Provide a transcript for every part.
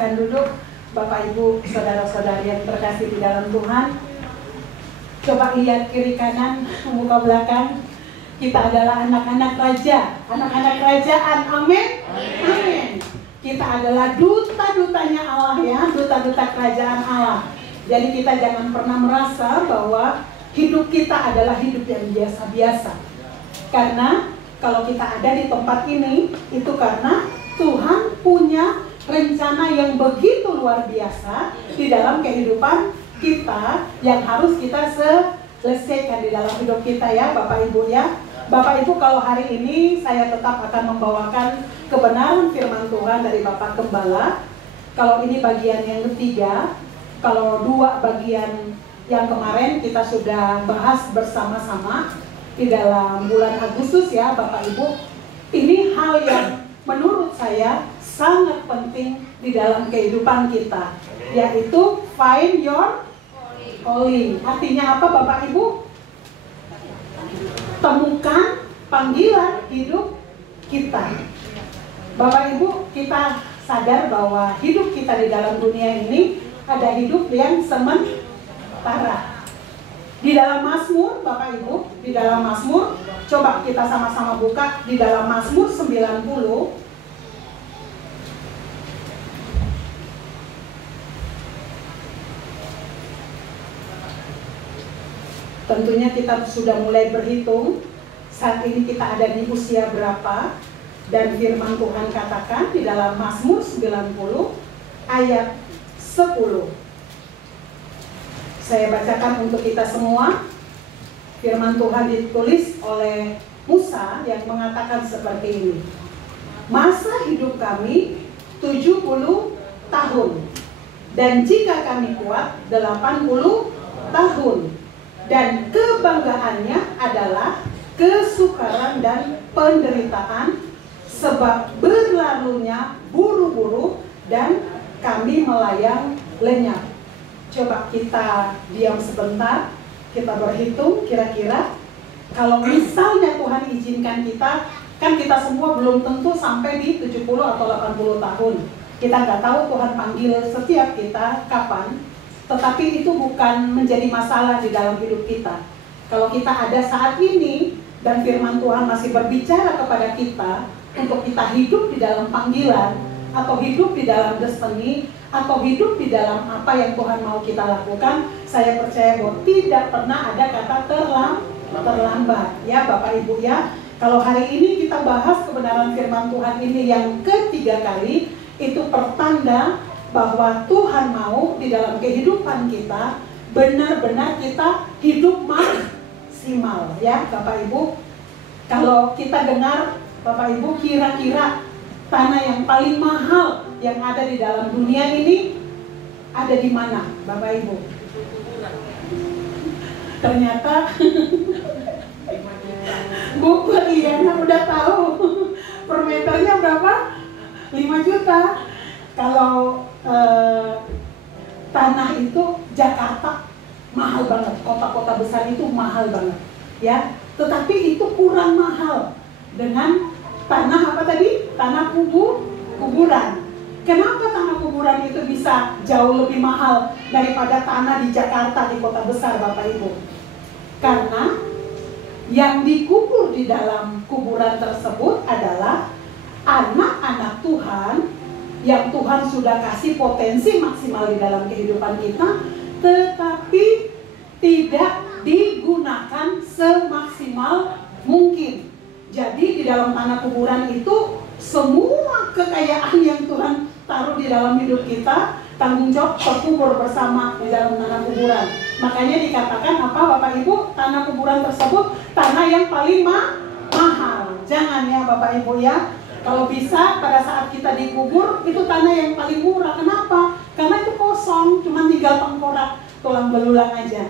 silakan duduk. Bapak Ibu, saudara-saudari yang terkasih di dalam Tuhan. Coba lihat kiri kanan, muka belakang. Kita adalah anak-anak raja, anak-anak kerajaan. Amin. Amin. Kita adalah duta-dutanya Allah ya, duta-duta kerajaan Allah. Jadi kita jangan pernah merasa bahwa hidup kita adalah hidup yang biasa-biasa. Karena kalau kita ada di tempat ini, itu karena Tuhan punya rencana yang begitu luar biasa di dalam kehidupan kita yang harus kita selesaikan di dalam hidup kita ya Bapak Ibu ya. Bapak Ibu, kalau hari ini saya tetap akan membawakan kebenaran firman Tuhan dari Bapak Gembala. Kalau ini bagian yang ketiga, kalau dua bagian yang kemarin kita sudah bahas bersama-sama di dalam bulan Agustus ya Bapak Ibu. Ini hal yang menurut saya sangat penting di dalam kehidupan kita, yaitu find your calling. Artinya apa Bapak Ibu? Temukan panggilan hidup kita. Bapak Ibu, kita sadar bahwa hidup kita di dalam dunia ini ada hidup yang sementara. Di dalam Mazmur, Bapak Ibu, di dalam Mazmur, coba kita sama-sama buka di dalam Mazmur 90. Tentunya kita sudah mulai berhitung saat ini kita ada di usia berapa. Dan firman Tuhan katakan di dalam Mazmur 90 ayat 10. Saya bacakan untuk kita semua. Firman Tuhan ditulis oleh Musa yang mengatakan seperti ini. Masa hidup kami 70 tahun. Dan jika kami kuat 80 tahun. Dan kebanggaannya adalah kesukaran dan penderitaan, sebab berlalunya buru-buru dan kami melayang lenyap. Coba kita diam sebentar, kita berhitung kira-kira kalau misalnya Tuhan izinkan kita, kan kita semua belum tentu sampai di 70 atau 80 tahun. Kita nggak tahu Tuhan panggil setiap kita kapan. Tetapi itu bukan menjadi masalah di dalam hidup kita. Kalau kita ada saat ini dan firman Tuhan masih berbicara kepada kita untuk kita hidup di dalam panggilan, atau hidup di dalam destiny, atau hidup di dalam apa yang Tuhan mau kita lakukan, saya percaya bahwa tidak pernah ada kata terlambat ya Bapak Ibu ya. Kalau hari ini kita bahas kebenaran firman Tuhan ini yang ketiga kali, itu pertanda bahwa Tuhan mau di dalam kehidupan kita benar-benar kita hidup maksimal ya Bapak Ibu. Kalau kita dengar Bapak Ibu, kira-kira tanah yang paling mahal yang ada di dalam dunia ini ada di mana Bapak Ibu? Ternyata Bu Liana udah tahu per meternya berapa? 5 juta. Kalau tanah itu Jakarta mahal banget, kota-kota besar itu mahal banget ya, tetapi itu kurang mahal dengan tanah apa tadi? Tanah kuburan. Kenapa tanah kuburan itu bisa jauh lebih mahal daripada tanah di Jakarta, di kota besar Bapak Ibu? Karena yang dikubur di dalam kuburan tersebut adalah anak-anak Tuhan yang Tuhan sudah kasih potensi maksimal di dalam kehidupan kita, tetapi tidak digunakan semaksimal mungkin. Jadi di dalam tanah kuburan itu semua kekayaan yang Tuhan taruh di dalam hidup kita, tanggung jawab terkubur bersama di dalam tanah kuburan. Makanya dikatakan apa Bapak Ibu? Tanah kuburan tersebut tanah yang paling mahal. Jangan ya Bapak Ibu ya. Kalau bisa pada saat kita dikubur itu tanah yang paling murah. Kenapa? Karena itu kosong, cuma tinggal tengkorak, tulang belulang aja.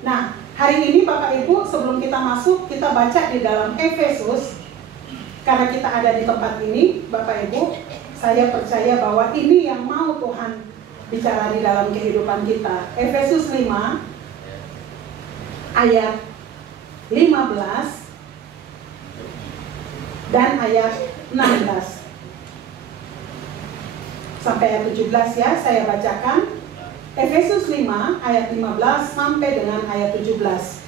Nah, hari ini Bapak Ibu, sebelum kita masuk, kita baca di dalam Efesus. Karena kita ada di tempat ini, Bapak Ibu, saya percaya bahwa ini yang mau Tuhan bicara di dalam kehidupan kita. Efesus 5 ayat 15 dan ayat 16. sampai ayat 17 ya, saya bacakan. Efesus 5 ayat 15 sampai dengan ayat 17.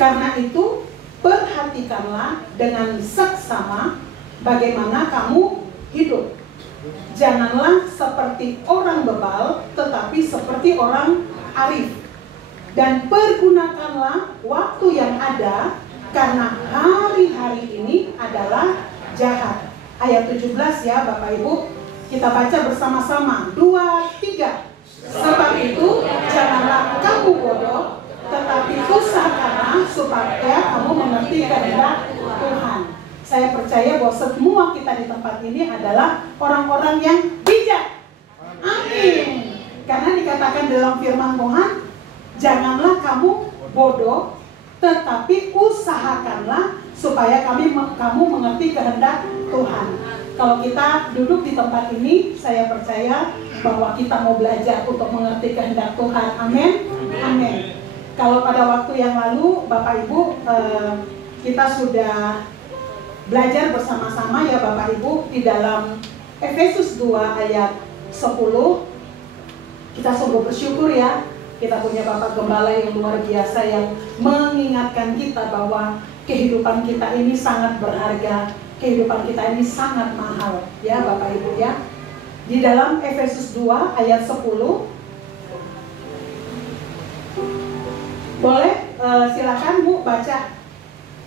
Karena itu, perhatikanlah dengan seksama bagaimana kamu hidup. Janganlah seperti orang bebal, tetapi seperti orang arif. Dan pergunakanlah waktu yang ada, karena hari-hari ini adalah jahat. Ayat 17 ya Bapak Ibu. Kita baca bersama-sama. 2, 3. Sebab itu, janganlah kamu bodoh, tetapi usahakanlah supaya kamu mengerti kehendak Tuhan. Saya percaya bahwa semua kita di tempat ini adalah orang-orang yang bijak. Amin. Karena dikatakan dalam firman Tuhan, janganlah kamu bodoh, tetapi usahakanlah supaya kamu mengerti kehendak Tuhan. Kalau kita duduk di tempat ini, saya percaya bahwa kita mau belajar untuk mengerti kehendak Tuhan. Amin. Amin. Kalau pada waktu yang lalu, Bapak Ibu, kita sudah belajar bersama-sama ya Bapak Ibu di dalam Efesus 2 ayat 10. Kita sungguh bersyukur ya, kita punya Bapak Gembala yang luar biasa yang mengingatkan kita bahwa kehidupan kita ini sangat berharga, kehidupan kita ini sangat mahal ya Bapak Ibu ya. Di dalam Efesus 2 ayat 10, boleh silakan Bu baca.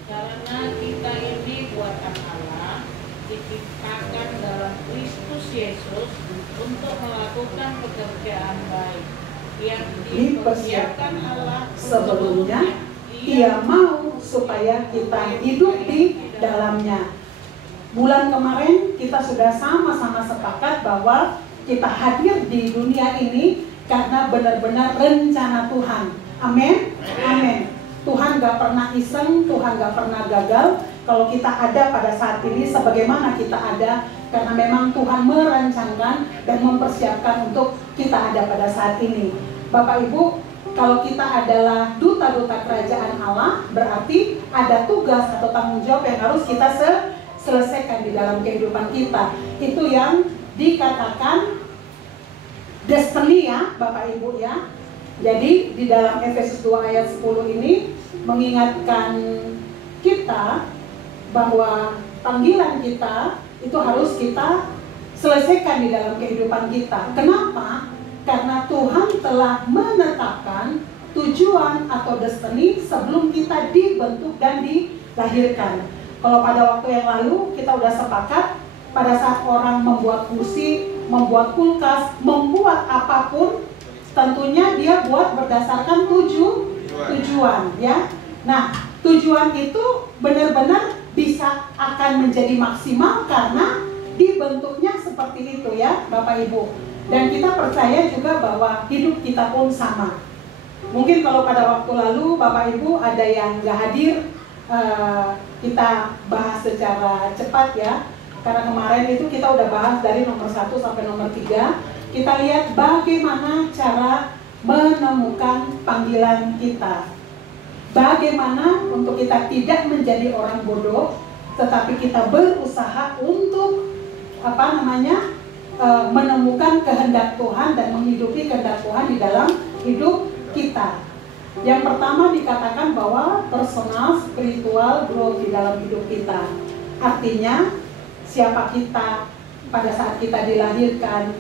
Karena kita ini buatan Allah, diciptakan dalam Kristus Yesus untuk melakukan pekerjaan baik yang dipersiapkan Allah sebelumnya. Ia mau supaya kita hidup di dalamnya. Bulan kemarin kita sudah sama-sama sepakat bahwa kita hadir di dunia ini karena benar-benar rencana Tuhan. Amin. Amin. Tuhan gak pernah iseng, Tuhan gak pernah gagal. Kalau kita ada pada saat ini, sebagaimana kita ada, karena memang Tuhan merancangkan dan mempersiapkan untuk kita ada pada saat ini. Bapak Ibu, kalau kita adalah duta-duta kerajaan Allah, berarti ada tugas atau tanggung jawab yang harus kita selesaikan di dalam kehidupan kita. Itu yang dikatakan destiny ya Bapak Ibu ya. Jadi di dalam Efesus 2 ayat 10 ini mengingatkan kita bahwa panggilan kita itu harus kita selesaikan di dalam kehidupan kita. Kenapa? Karena Tuhan telah menetapkan tujuan atau destiny sebelum kita dibentuk dan dilahirkan. Kalau pada waktu yang lalu kita udah sepakat, pada saat orang membuat kursi, membuat kulkas, membuat apapun, tentunya dia buat berdasarkan tujuan ya. Nah, tujuan itu benar-benar bisa akan menjadi maksimal karena dibentuknya seperti itu ya Bapak Ibu. Dan kita percaya juga bahwa hidup kita pun sama. Mungkin kalau pada waktu lalu Bapak Ibu ada yang gak hadir, kita bahas secara cepat ya. Karena kemarin itu kita udah bahas dari nomor 1 sampai nomor 3. Kita lihat bagaimana cara menemukan panggilan kita. Bagaimana untuk kita tidak menjadi orang bodoh, tetapi kita berusaha untuk menemukan kehendak Tuhan dan menghidupi kehendak Tuhan di dalam hidup kita. Yang pertama dikatakan bahwa personal spiritual growth di dalam hidup kita. Artinya siapa kita pada saat kita dilahirkan,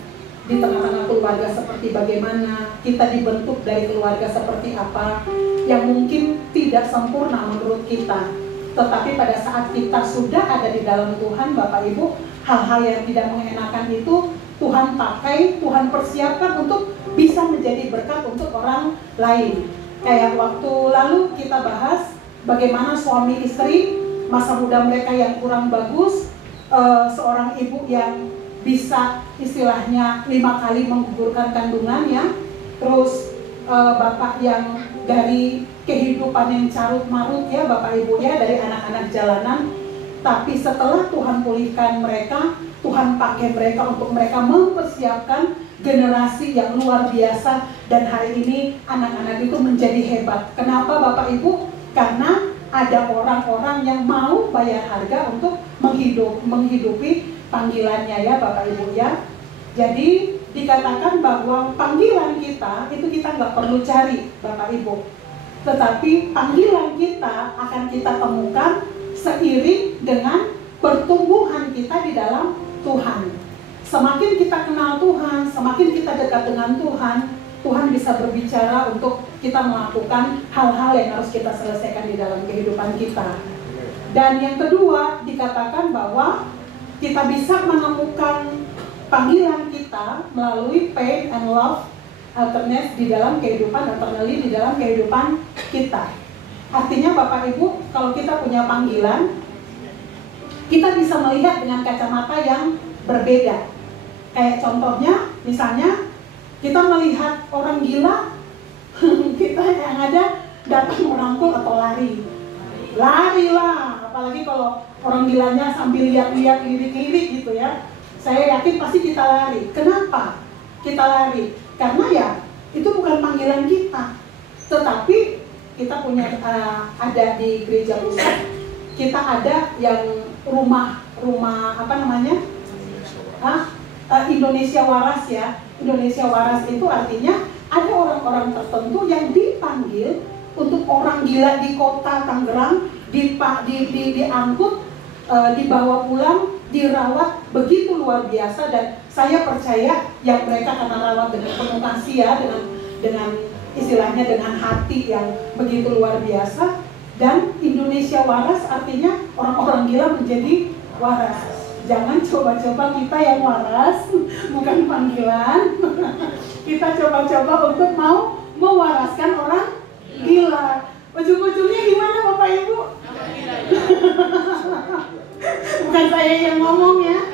di tengah-tengah keluarga seperti bagaimana, kita dibentuk dari keluarga seperti apa, yang mungkin tidak sempurna menurut kita. Tetapi pada saat kita sudah ada di dalam Tuhan, Bapak Ibu, hal-hal yang tidak mengenakan itu Tuhan pakai, Tuhan persiapkan untuk bisa menjadi berkat untuk orang lain. Kayak waktu lalu kita bahas bagaimana suami istri, masa muda mereka yang kurang bagus, seorang ibu yang bisa istilahnya 5 kali menggugurkan kandungannya, terus bapak yang dari kehidupan yang carut marut ya Bapak Ibu ya, dari anak-anak jalanan, tapi setelah Tuhan pulihkan mereka, Tuhan pakai mereka untuk mereka mempersiapkan generasi yang luar biasa, dan hari ini anak-anak itu menjadi hebat. Kenapa Bapak Ibu? Karena ada orang-orang yang mau bayar harga untuk menghidupi panggilannya ya Bapak Ibu ya. Jadi dikatakan bahwa panggilan kita itu kita nggak perlu cari, Bapak Ibu. Tetapi panggilan kita akan kita temukan seiring dengan pertumbuhan kita di dalam Tuhan. Semakin kita kenal Tuhan, semakin kita dekat dengan Tuhan, Tuhan bisa berbicara untuk kita melakukan hal-hal yang harus kita selesaikan di dalam kehidupan kita. Dan yang kedua, dikatakan bahwa kita bisa menemukan panggilan kita melalui faith and love alternate di dalam kehidupan, alternately di dalam kehidupan kita. Artinya Bapak Ibu, kalau kita punya panggilan, kita bisa melihat dengan kacamata yang berbeda. Kayak contohnya, misalnya kita melihat orang gila, kita yang ada datang merangkul atau lari. Larilah, apalagi kalau orang gilanya sambil lihat-lihat, lirik-lirik gitu ya. Saya yakin pasti kita lari. Kenapa kita lari? Karena ya itu bukan panggilan kita. Tetapi kita punya ada di gereja pusat, kita ada yang rumah apa namanya? Indonesia Waras ya. Indonesia Waras itu artinya ada orang-orang tertentu yang dipanggil untuk orang gila di kota Tangerang, diangkut, dibawa pulang, dirawat begitu luar biasa. Dan saya percaya yang mereka karena rawat dengan penuh kasih ya, dengan istilahnya dengan hati yang begitu luar biasa. Dan Indonesia Waras artinya orang-orang gila menjadi waras. Jangan coba-coba kita yang waras, bukan panggilan. Kita coba-coba untuk mau mewaraskan orang gila. Ujung-ujungnya gimana Bapak Ibu? Bukan saya yang ngomong ya.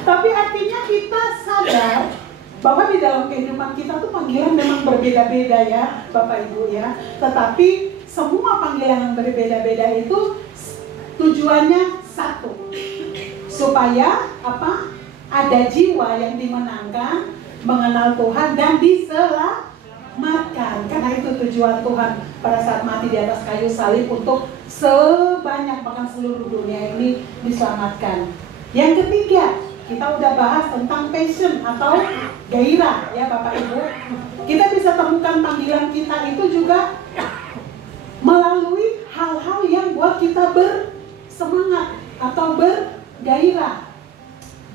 Tapi artinya kita sadar bahwa di dalam kehidupan kita tuh panggilan memang berbeda-beda ya Bapak Ibu ya. Tetapi semua panggilan yang berbeda-beda itu tujuannya satu, supaya apa? Ada jiwa yang dimenangkan, mengenal Tuhan dan diselamatkan. Karena itu tujuan Tuhan pada saat mati di atas kayu salib, untuk sebanyak bahkan seluruh dunia ini diselamatkan. Yang ketiga, kita udah bahas tentang passion atau gairah ya Bapak Ibu. Kita bisa temukan panggilan kita itu juga melalui hal-hal yang buat kita bersemangat atau bergairah.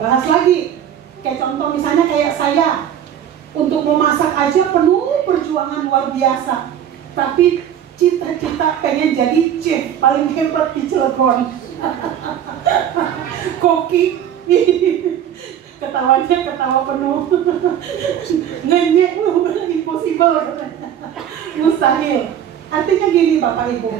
Bahas lagi, kayak contoh misalnya kayak saya, untuk memasak aja penuh perjuangan luar biasa. Tapi cita-cita pengen jadi chef paling hebat di Cilegon. Koki, ketawanya ketawa penuh. Ngenyek, impossible, mustahil. Artinya gini Bapak Ibu,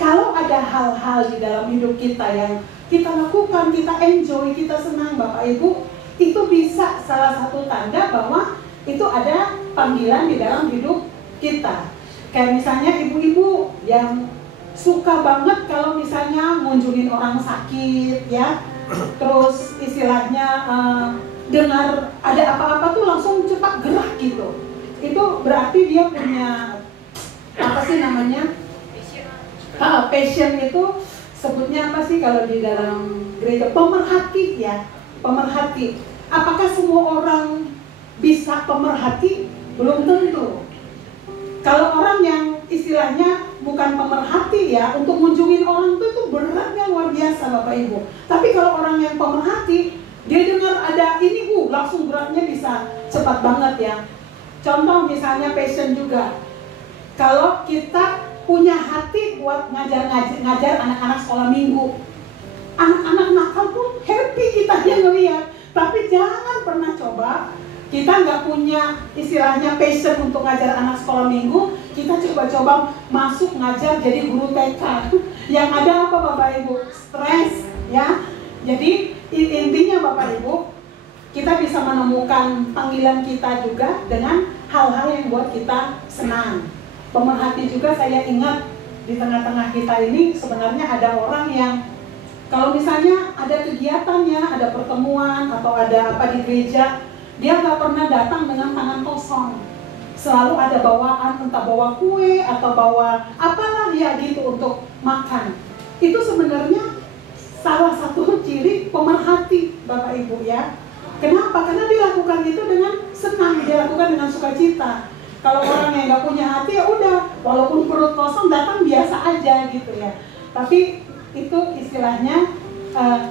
kalau ada hal-hal di dalam hidup kita yang kita lakukan, kita enjoy, kita senang Bapak Ibu, itu bisa salah satu tanda bahwa itu ada panggilan di dalam hidup kita. Kayak misalnya ibu-ibu yang suka banget kalau misalnya ngunjungin orang sakit ya, terus istilahnya dengar ada apa-apa tuh langsung cepat gerak gitu. Itu berarti dia punya apa sih namanya? Passion itu sebutnya apa sih kalau di dalam gereja? Pemerhati ya, pemerhati. Apakah semua orang bisa pemerhati? Belum tentu. Kalau orang yang istilahnya bukan pemerhati ya, untuk mengunjungi orang itu beratnya luar biasa Bapak Ibu. Tapi kalau orang yang pemerhati, dia dengar ada ini, langsung geraknya bisa cepat banget ya. Contoh misalnya passion juga. Kalau kita punya hati buat ngajar anak-anak sekolah minggu, anak-anak nakal pun happy kita yang ngeliat. Tapi jangan pernah coba, kita nggak punya istilahnya passion untuk ngajar anak sekolah minggu, kita coba-coba masuk ngajar jadi guru TK. Yang ada apa Bapak Ibu? Stres ya. Jadi intinya Bapak Ibu, kita bisa menemukan panggilan kita juga dengan hal-hal yang buat kita senang. Pemerhati juga, saya ingat di tengah-tengah kita ini sebenarnya ada orang yang kalau misalnya ada kegiatannya, ada pertemuan atau ada apa di gereja, dia nggak pernah datang dengan tangan kosong. Selalu ada bawaan, entah bawa kue atau bawa apalah ya gitu untuk makan. Itu sebenarnya salah satu ciri pemerhati Bapak Ibu ya. Kenapa? Karena dilakukan itu dengan senang, dilakukan dengan sukacita. Kalau orang yang nggak punya hati, ya udah, walaupun perut kosong datang biasa aja gitu ya. Tapi itu istilahnya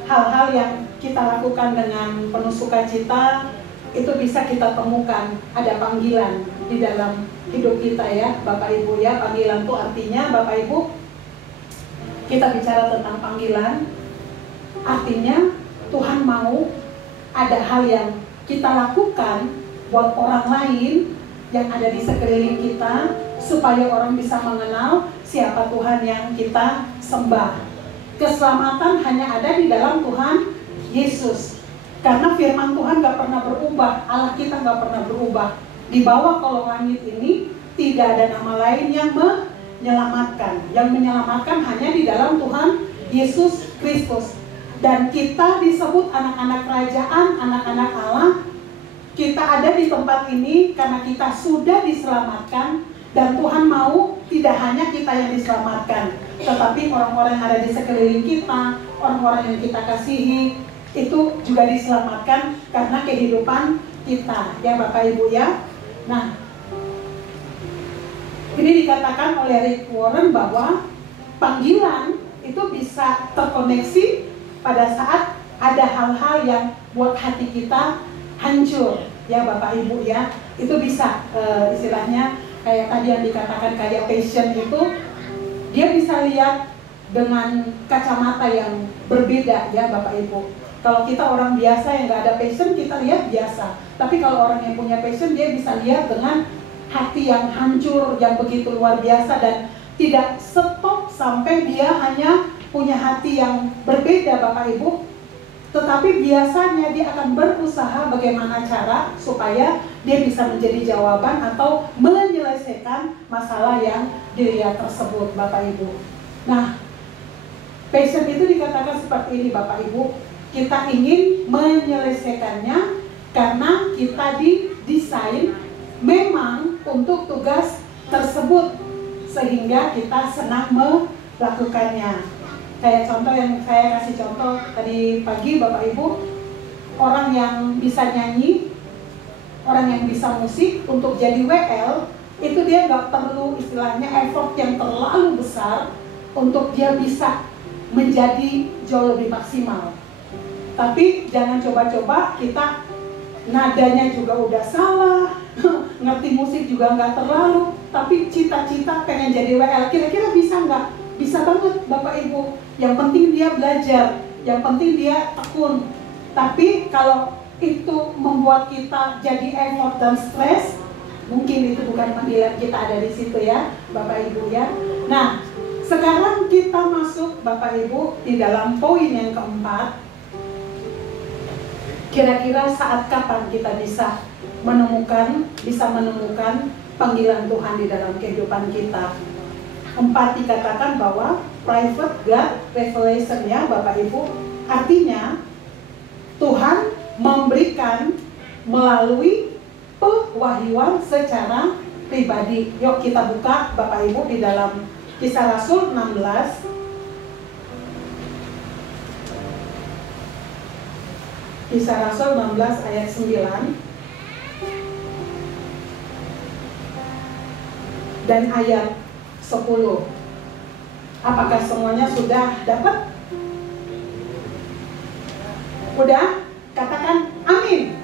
hal-hal yang kita lakukan dengan penuh sukacita, itu bisa kita temukan ada panggilan di dalam hidup kita ya, Bapak Ibu ya. Panggilan itu artinya, Bapak Ibu, kita bicara tentang panggilan, artinya Tuhan mau ada hal yang kita lakukan buat orang lain yang ada di sekeliling kita, supaya orang bisa mengenal siapa Tuhan yang kita sembah. Keselamatan hanya ada di dalam Tuhan Yesus. Karena firman Tuhan gak pernah berubah, Allah kita gak pernah berubah. Di bawah kolong langit ini tidak ada nama lain yang menyelamatkan. Yang menyelamatkan hanya di dalam Tuhan Yesus Kristus. Dan kita disebut anak-anak kerajaan, anak-anak Allah. Kita ada di tempat ini karena kita sudah diselamatkan. Dan Tuhan mau tidak hanya kita yang diselamatkan, tetapi orang-orang yang ada di sekeliling kita, orang-orang yang kita kasihi, itu juga diselamatkan karena kehidupan kita, ya Bapak Ibu ya. Nah, ini dikatakan oleh Rick Warren bahwa panggilan itu bisa terkoneksi pada saat ada hal-hal yang buat hati kita hancur, ya Bapak Ibu ya. Itu bisa istilahnya kayak tadi yang dikatakan kayak passion itu, dia bisa lihat dengan kacamata yang berbeda ya Bapak Ibu. Kalau kita orang biasa yang nggak ada passion, kita lihat biasa. Tapi kalau orang yang punya passion, dia bisa lihat dengan hati yang hancur, yang begitu luar biasa, dan tidak stop sampai dia hanya punya hati yang berbeda Bapak Ibu. Tetapi biasanya dia akan berusaha bagaimana cara supaya dia bisa menjadi jawaban atau menyelesaikan masalah yang dilihat tersebut Bapak Ibu. Nah, passion itu dikatakan seperti ini Bapak Ibu. Kita ingin menyelesaikannya karena kita didesain memang untuk tugas tersebut, sehingga kita senang melakukannya. Kayak contoh yang saya kasih contoh tadi pagi Bapak Ibu, orang yang bisa nyanyi, orang yang bisa musik, untuk jadi WL itu dia nggak perlu istilahnya effort yang terlalu besar untuk dia bisa menjadi jauh lebih maksimal. Tapi jangan coba-coba kita nadanya juga udah salah, ngerti musik juga nggak terlalu, tapi cita-cita pengen jadi WL, kira-kira bisa nggak? Bisa banget Bapak Ibu. Yang penting dia belajar, yang penting dia tekun. Tapi kalau itu membuat kita jadi effort dan stres, mungkin itu bukan panggilan kita ada di situ ya Bapak Ibu ya. Nah, sekarang kita masuk Bapak Ibu di dalam poin yang keempat. Kira-kira saat kapan kita bisa menemukan panggilan Tuhan di dalam kehidupan kita? 4 dikatakan bahwa private God revelation ya Bapak Ibu. Artinya Tuhan memberikan melalui pewahyuan secara pribadi. Yuk kita buka Bapak Ibu di dalam Kisah Rasul 16. Kisah Rasul 16 ayat 9 dan ayat 10. Apakah semuanya sudah dapat? Udah? Katakan amin.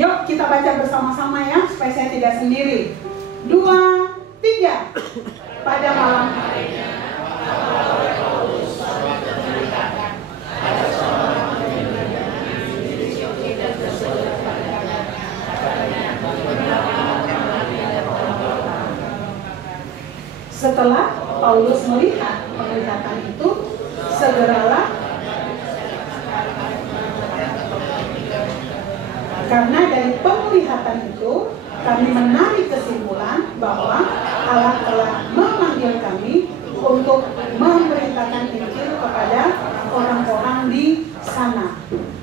Yuk kita baca bersama-sama ya, supaya saya tidak sendiri. 2, 3. Pada malam harinya, setelah Paulus melihat penglihatan itu, segeralah, karena dari penglihatan itu kami menarik kesimpulan bahwa Allah telah memanggil kami untuk memberitakan Injil kepada orang-orang di sana.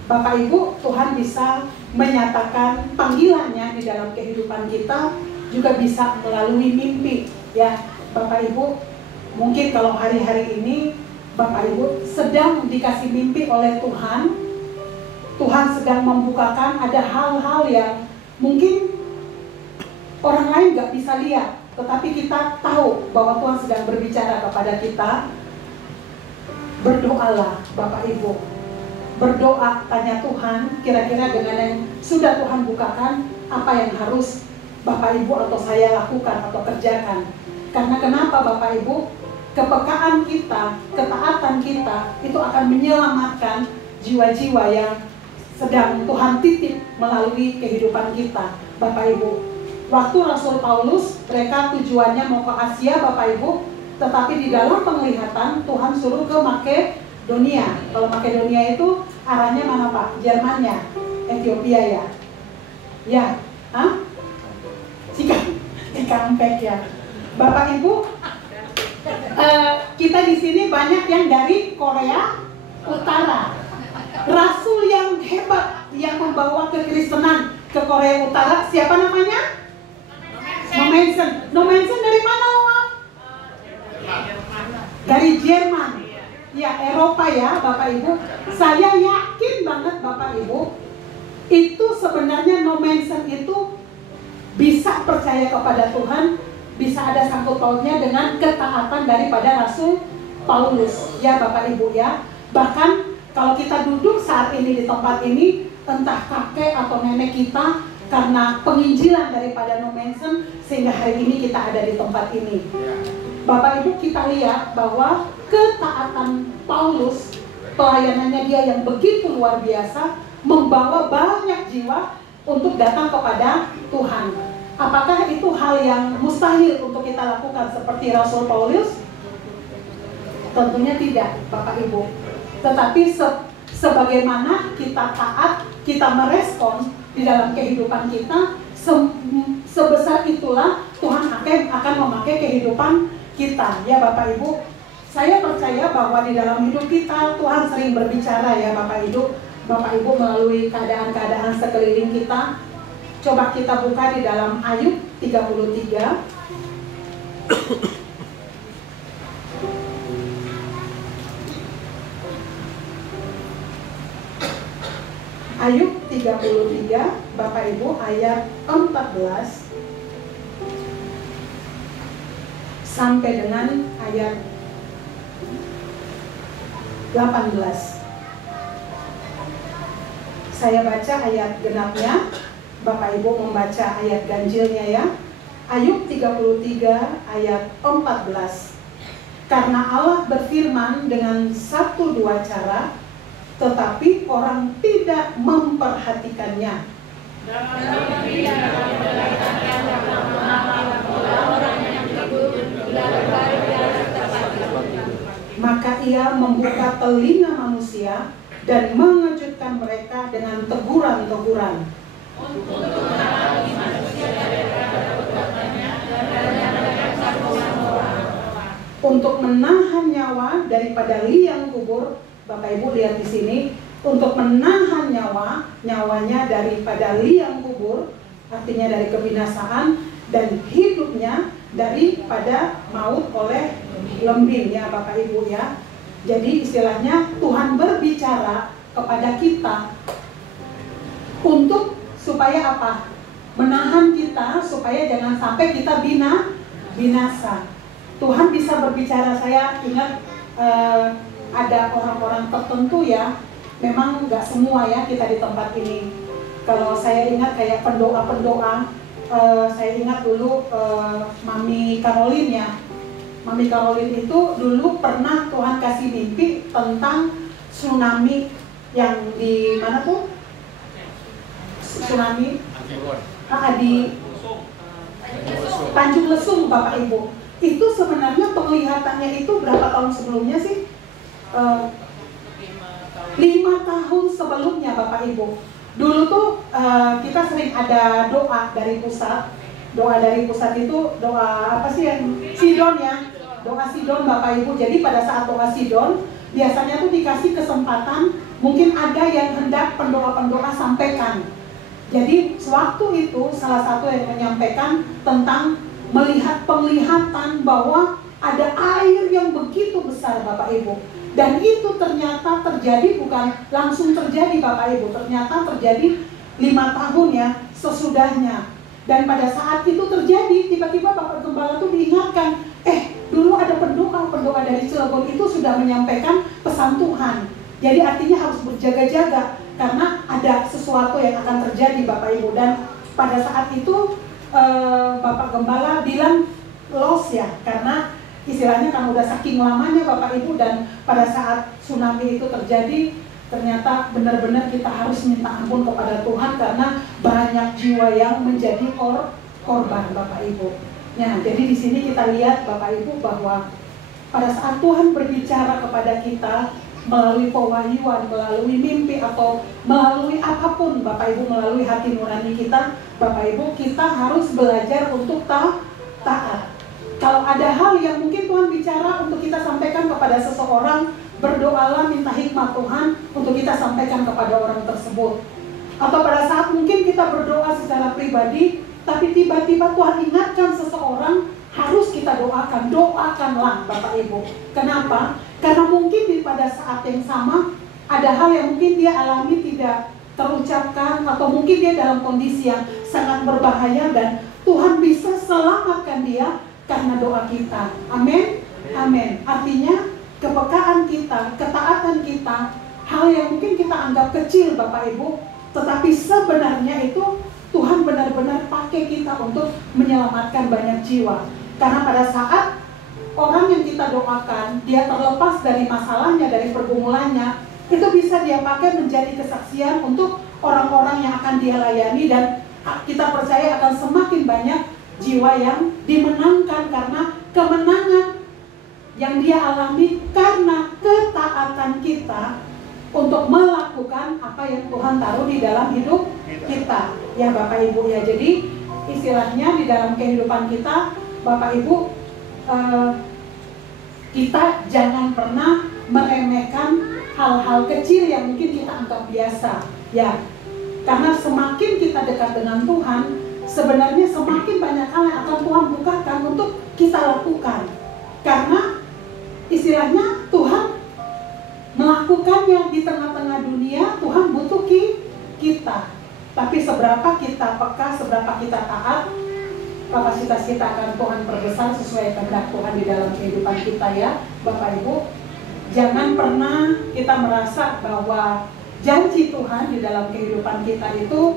Bapak Ibu, Tuhan bisa menyatakan panggilannya di dalam kehidupan kita, juga bisa melalui mimpi ya Bapak Ibu. Mungkin kalau hari-hari ini Bapak Ibu sedang dikasih mimpi oleh Tuhan Tuhan sedang membukakan ada hal-hal yang mungkin orang lain gak bisa lihat, tetapi kita tahu bahwa Tuhan sedang berbicara kepada kita. Berdoalah Bapak Ibu, berdoa, tanya Tuhan kira-kira dengan yang sudah Tuhan bukakan, apa yang harus Bapak Ibu atau saya lakukan atau kerjakan. Karena kenapa Bapak Ibu? Kepekaan kita, ketaatan kita itu akan menyelamatkan jiwa-jiwa yang sedang Tuhan titip melalui kehidupan kita, Bapak Ibu. Waktu Rasul Paulus, mereka tujuannya mau ke Asia, Bapak Ibu, tetapi di dalam penglihatan Tuhan suruh ke Makedonia. Kalau Makedonia itu arahnya mana Pak? Jermannya, Ethiopia ya? Ya, Cikampek ya. Bapak Ibu, kita di sini banyak yang dari Korea Utara. Rasul yang hebat yang membawa kekristenan ke Korea Utara, siapa namanya? Nommensen dari mana, Om? Dari Jerman. Ya, Eropa ya, Bapak Ibu. Saya yakin banget Bapak Ibu, itu sebenarnya Nommensen itu bisa percaya kepada Tuhan, bisa ada sangkut pautnya dengan ketaatan daripada Rasul Paulus. Ya Bapak Ibu ya. Bahkan kalau kita duduk saat ini di tempat ini, entah kakek atau nenek kita, karena penginjilan daripada Nommensen, sehingga hari ini kita ada di tempat ini. Bapak Ibu, kita lihat bahwa ketaatan Paulus, pelayanannya dia yang begitu luar biasa, membawa banyak jiwa untuk datang kepada Tuhan. Apakah itu hal yang mustahil untuk kita lakukan seperti Rasul Paulus? Tentunya tidak, Bapak Ibu. Tetapi sebagaimana kita taat, kita merespon di dalam kehidupan kita, sebesar itulah Tuhan akan memakai kehidupan kita. Ya Bapak Ibu, saya percaya bahwa di dalam hidup kita Tuhan sering berbicara ya Bapak Ibu melalui keadaan-keadaan sekeliling kita. Coba kita buka di dalam Ayub 33. Ayub 33, Bapak Ibu, ayat 14 sampai dengan ayat 18. Saya baca ayat genapnya, Bapak Ibu membaca ayat ganjilnya ya. Ayub 33 ayat 14. Karena Allah berfirman dengan 1-2 cara, tetapi orang tidak memperhatikannya. Maka ia membuka telinga manusia dan mengejutkan mereka dengan teguran-teguran. Untuk menahan nyawa daripada liang kubur. Bapak Ibu lihat di sini, untuk menahan nyawanya daripada liang kubur, artinya dari kebinasaan, dan hidupnya daripada maut oleh lembing ya Bapak Ibu ya. Jadi istilahnya Tuhan berbicara kepada kita untuk supaya apa? Menahan kita supaya jangan sampai kita binasa. Tuhan bisa berbicara, saya ingat ada orang-orang tertentu ya, memang nggak semua ya kita di tempat ini. Kalau saya ingat kayak pendoa-pendoa, saya ingat dulu Mami Caroline ya. Mami Caroline itu dulu pernah Tuhan kasih mimpi tentang tsunami yang di mana tuh? Tsunami di Tanjung Lesung Bapak Ibu. Itu sebenarnya penglihatannya itu berapa tahun sebelumnya sih? 5 tahun sebelumnya Bapak Ibu. Dulu tuh kita sering ada doa dari pusat. Doa dari pusat itu doa apa sih yang Sidon ya? Doa Sidon Bapak Ibu. Jadi pada saat doa Sidon biasanya tuh dikasih kesempatan, mungkin ada yang hendak pendoa-pendoa sampaikan. Jadi sewaktu itu salah satu yang menyampaikan tentang melihat penglihatan bahwa ada air yang begitu besar Bapak Ibu. Dan itu ternyata terjadi, bukan langsung terjadi Bapak Ibu, ternyata terjadi 5 tahun ya sesudahnya. Dan pada saat itu terjadi, tiba-tiba Bapak Gembala itu diingatkan, dulu ada pendoa dari Cilegon itu sudah menyampaikan pesan Tuhan. Jadi artinya harus berjaga-jaga, karena ada sesuatu yang akan terjadi Bapak Ibu. Dan pada saat itu Bapak Gembala bilang loss ya, karena istilahnya kan udah saking lamanya Bapak Ibu. Dan pada saat tsunami itu terjadi, ternyata benar-benar kita harus minta ampun kepada Tuhan, karena banyak jiwa yang menjadi korban Bapak Ibu. Nah, jadi di sini kita lihat Bapak Ibu bahwa pada saat Tuhan berbicara kepada kita melalui pewahyuan, melalui mimpi, atau melalui apapun Bapak Ibu, melalui hati nurani kita, Bapak Ibu, kita harus belajar untuk taat. Kalau ada hal yang mungkin Tuhan bicara untuk kita sampaikan kepada seseorang, berdoalah, minta hikmat Tuhan untuk kita sampaikan kepada orang tersebut. Atau pada saat mungkin kita berdoa secara pribadi, tapi tiba-tiba Tuhan ingatkan seseorang, harus kita doakan. Doakanlah Bapak Ibu. Kenapa? Karena mungkin pada saat yang sama ada hal yang mungkin dia alami tidak terucapkan, atau mungkin dia dalam kondisi yang sangat berbahaya, dan Tuhan bisa selamatkan dia karena doa kita. Amin. Amin. Artinya kepekaan kita, ketaatan kita, hal yang mungkin kita anggap kecil Bapak Ibu, tetapi sebenarnya itu Tuhan benar-benar pakai kita untuk menyelamatkan banyak jiwa. Karena pada saat orang yang kita doakan, dia terlepas dari masalahnya, dari pergumulannya, itu bisa dia pakai menjadi kesaksian untuk orang-orang yang akan dia layani. Dan kita percaya akan semakin banyak jiwa yang dimenangkan, karena kemenangan yang dia alami karena ketaatan kita untuk melakukan apa yang Tuhan taruh di dalam hidup kita, ya Bapak Ibu ya. Jadi istilahnya di dalam kehidupan kita Bapak Ibu, kita jangan pernah meremehkan hal-hal kecil yang mungkin kita anggap biasa, ya. Karena semakin kita dekat dengan Tuhan, sebenarnya semakin banyak hal yang akan Tuhan bukakan untuk kita lakukan. Karena istilahnya Tuhan melakukannya di tengah-tengah dunia, Tuhan butuh kita. Tapi seberapa kita peka, seberapa kita taat, kapasitas kita akan Tuhan perbesar sesuai kehendak Tuhan di dalam kehidupan kita ya Bapak Ibu. Jangan pernah kita merasa bahwa janji Tuhan di dalam kehidupan kita itu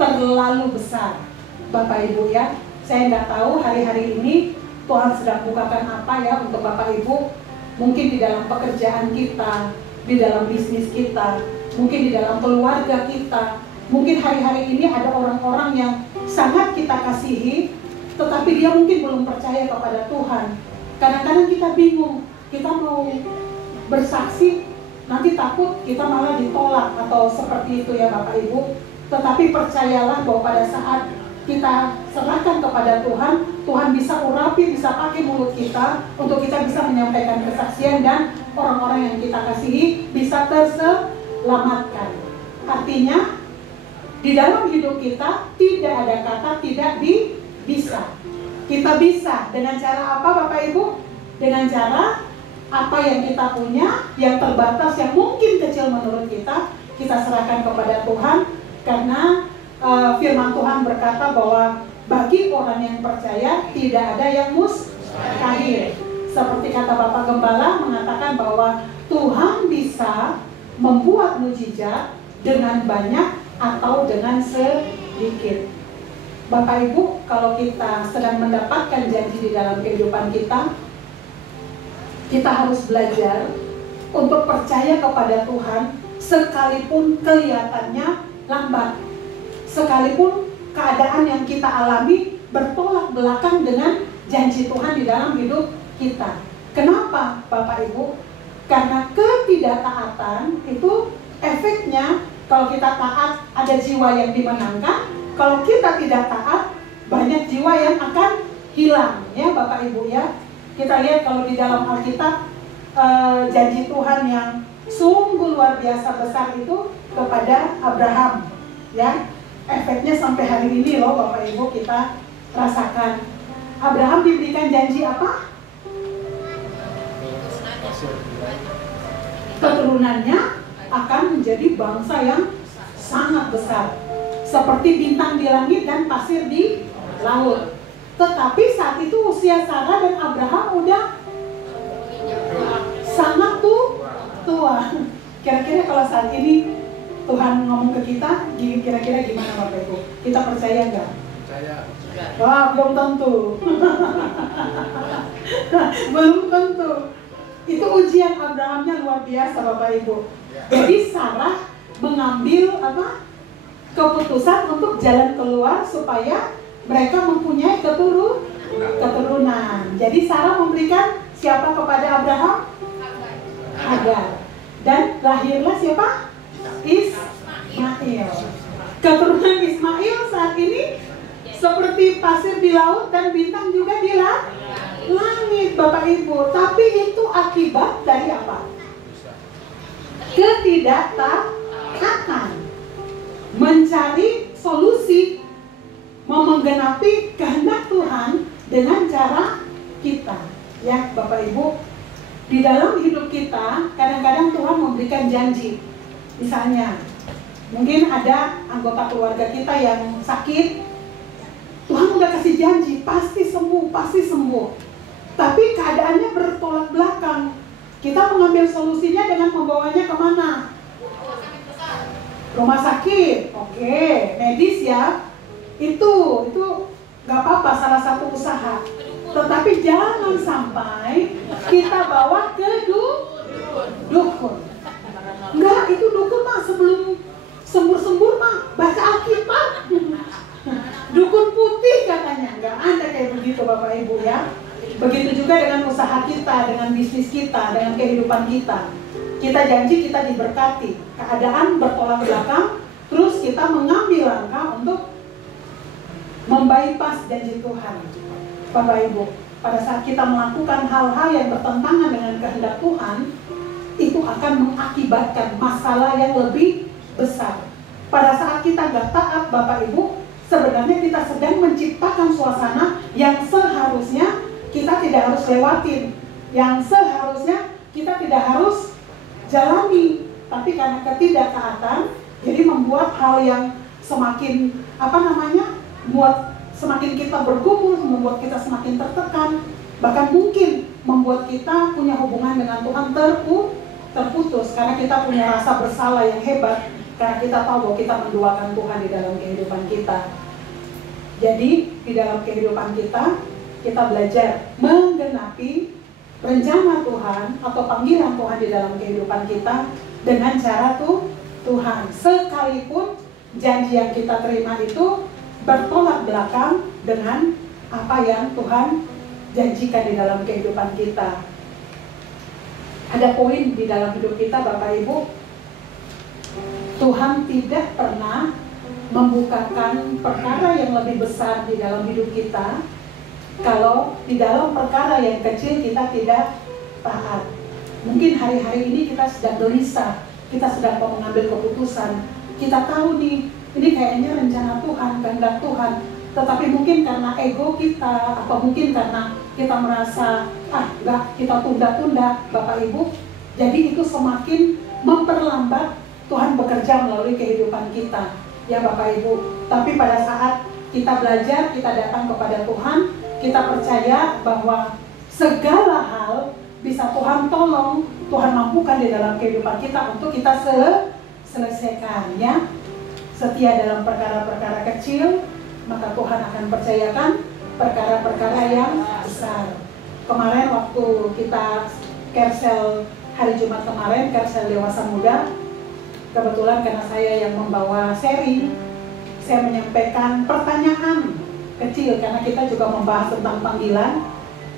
terlalu besar Bapak Ibu ya. Saya nggak tahu hari-hari ini Tuhan sedang bukakan apa ya untuk Bapak Ibu. Mungkin di dalam pekerjaan kita, di dalam bisnis kita, mungkin di dalam keluarga kita. Mungkin hari-hari ini ada orang-orang yang sangat kita kasihi, tetapi dia mungkin belum percaya kepada Tuhan. Kadang-kadang kita bingung, kita mau bersaksi, nanti takut kita malah ditolak atau seperti itu ya Bapak Ibu. Tetapi percayalah bahwa pada saat kita serahkan kepada Tuhan, Tuhan bisa urapi, bisa pakai mulut kita untuk kita bisa menyampaikan kesaksian, dan orang-orang yang kita kasihi bisa terselamatkan. Artinya di dalam hidup kita tidak ada kata tidak bisa. Kita bisa dengan cara apa Bapak Ibu? Dengan cara apa yang kita punya, yang terbatas, yang mungkin kecil menurut kita serahkan kepada Tuhan. Karena firman Tuhan berkata bahwa bagi orang yang percaya tidak ada yang mustahil. Seperti kata Bapak Gembala mengatakan bahwa Tuhan bisa membuat mujizat dengan banyak atau dengan sedikit. Bapak Ibu, kalau kita sedang mendapatkan janji di dalam kehidupan kita, kita harus belajar untuk percaya kepada Tuhan sekalipun kelihatannya lambat, sekalipun keadaan yang kita alami bertolak belakang dengan janji Tuhan di dalam hidup kita. Kenapa Bapak Ibu? Karena ketidaktaatan itu efeknya, kalau kita taat ada jiwa yang dimenangkan, kalau kita tidak taat banyak jiwa yang akan hilang ya Bapak Ibu ya. Kita lihat kalau di dalam Alkitab janji Tuhan yang sungguh luar biasa besar itu kepada Abraham ya. Efeknya sampai hari ini loh Bapak Ibu kita rasakan. Abraham diberikan janji apa? keturunannya akan menjadi bangsa yang sangat besar, seperti bintang di langit dan pasir di laut. Tetapi saat itu usia Sarah dan Abraham udah sangat tua. Kira-kira kalau saat ini Tuhan ngomong ke kita, kira-kira gimana Bapak Ibu? Kita percaya nggak? Percaya. Wah, belum tentu. Belum tentu. Itu ujian Abrahamnya luar biasa Bapak Ibu. Jadi Sarah mengambil keputusan untuk jalan keluar supaya mereka mempunyai keturunan. Jadi Sarah memberikan siapa kepada Abraham? Hagar. Dan lahirlah siapa? Ismail. Keturunan Ismail saat ini seperti pasir di laut dan bintang juga di langit Bapak Ibu. Tapi itu akibat dari apa? Ketidaktaatan. Mencari solusi, menggenapi kehendak Tuhan dengan cara kita. Ya Bapak Ibu, di dalam hidup kita kadang-kadang Tuhan memberikan janji. Misalnya mungkin ada anggota keluarga kita yang sakit, Tuhan udah kasih janji pasti sembuh. Tapi keadaannya bertolak belakang. Kita mengambil solusinya dengan membawanya kemana? Rumah sakit. Oke, medis ya. Itu nggak apa-apa, salah satu usaha. Tetapi jangan sampai kita bawa ke dukun. Enggak, itu dukun mah sebelum sembur-sembur mah baca Alkitab. Dukun putih katanya. Enggak ada kayak begitu Bapak Ibu ya. Begitu juga dengan usaha kita, dengan bisnis kita, dengan kehidupan kita. Kita janji kita diberkati. Keadaan bertolak belakang, terus kita mengambil langkah untuk membypass janji Tuhan. Bapak Ibu, pada saat kita melakukan hal-hal yang bertentangan dengan kehendak Tuhan, itu akan mengakibatkan masalah yang lebih besar. Pada saat kita nggak taat Bapak Ibu, sebenarnya kita sedang menciptakan suasana yang seharusnya kita tidak harus lewatin, yang seharusnya kita tidak harus jalani. Tapi karena ketidaktaatan, jadi membuat hal yang semakin buat semakin kita bergumul, membuat kita semakin tertekan, bahkan mungkin membuat kita punya hubungan dengan Tuhan terputus karena kita punya rasa bersalah yang hebat, karena kita tahu bahwa kita menduakan Tuhan di dalam kehidupan kita. Jadi di dalam kehidupan kita belajar menggenapi rencana Tuhan atau panggilan Tuhan di dalam kehidupan kita dengan cara Tuhan. Sekalipun janji yang kita terima itu bertolak belakang dengan apa yang Tuhan janjikan di dalam kehidupan kita. Ada poin di dalam hidup kita Bapak Ibu, Tuhan tidak pernah membukakan perkara yang lebih besar di dalam hidup kita kalau di dalam perkara yang kecil kita tidak taat. Mungkin hari-hari ini kita sedang gelisah, kita sedang mau mengambil keputusan, kita tahu nih ini kayaknya rencana Tuhan, kehendak Tuhan, tetapi mungkin karena ego kita atau mungkin karena kita merasa enggak, kita tunda-tunda Bapak Ibu, jadi itu semakin memperlambat Tuhan bekerja melalui kehidupan kita ya Bapak Ibu. Tapi pada saat kita belajar, kita datang kepada Tuhan, kita percaya bahwa segala hal bisa Tuhan tolong, Tuhan mampukan di dalam kehidupan kita untuk kita selesaikan ya. Setia dalam perkara-perkara kecil, maka Tuhan akan percayakan perkara-perkara yang besar. Kemarin waktu kita Kersel hari Jumat kemarin, Kersel Dewasa Muda, kebetulan karena saya yang membawa seri, saya menyampaikan pertanyaan kecil karena kita juga membahas tentang panggilan.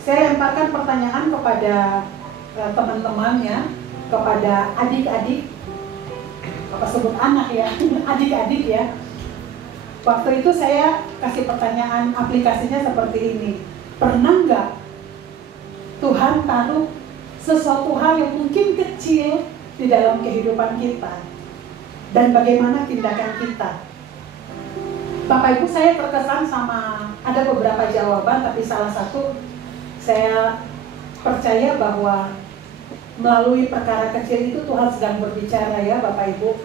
Saya lemparkan pertanyaan kepada teman-teman ya, kepada adik-adik, apa sebut anak ya, adik-adik ya. Waktu itu saya kasih pertanyaan, aplikasinya seperti ini. Pernah nggak Tuhan taruh sesuatu hal yang mungkin kecil di dalam kehidupan kita? Dan bagaimana tindakan kita? Bapak Ibu, saya terkesan sama ada beberapa jawaban, tapi salah satu saya percaya bahwa melalui perkara kecil itu Tuhan sedang berbicara ya Bapak Ibu.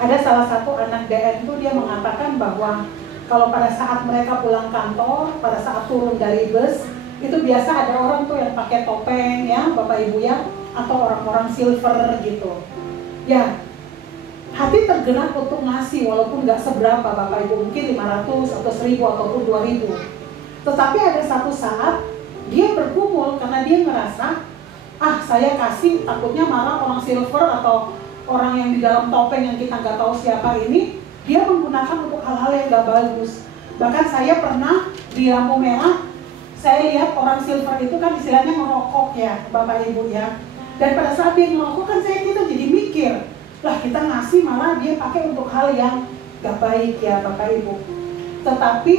Ada salah satu anak DM itu dia mengatakan bahwa kalau pada saat mereka pulang kantor, pada saat turun dari bus, itu biasa ada orang tuh yang pakai topeng ya Bapak Ibu ya, atau orang-orang silver gitu. Ya, hati tergerak untuk ngasih walaupun nggak seberapa Bapak Ibu, mungkin 500 atau 1000 ataupun 2000. Tetapi ada satu saat dia bergumul karena dia ngerasa, saya kasih takutnya malah orang silver atau orang yang di dalam topeng yang kita nggak tahu siapa ini, dia menggunakan untuk hal-hal yang nggak bagus. Bahkan saya pernah di lampu merah, saya lihat orang silver itu kan istilahnya ngerokok ya Bapak Ibu ya. Dan pada saat dia ngerokok kan kita jadi mikir, lah kita ngasih malah dia pakai untuk hal yang nggak baik ya Bapak Ibu. Tetapi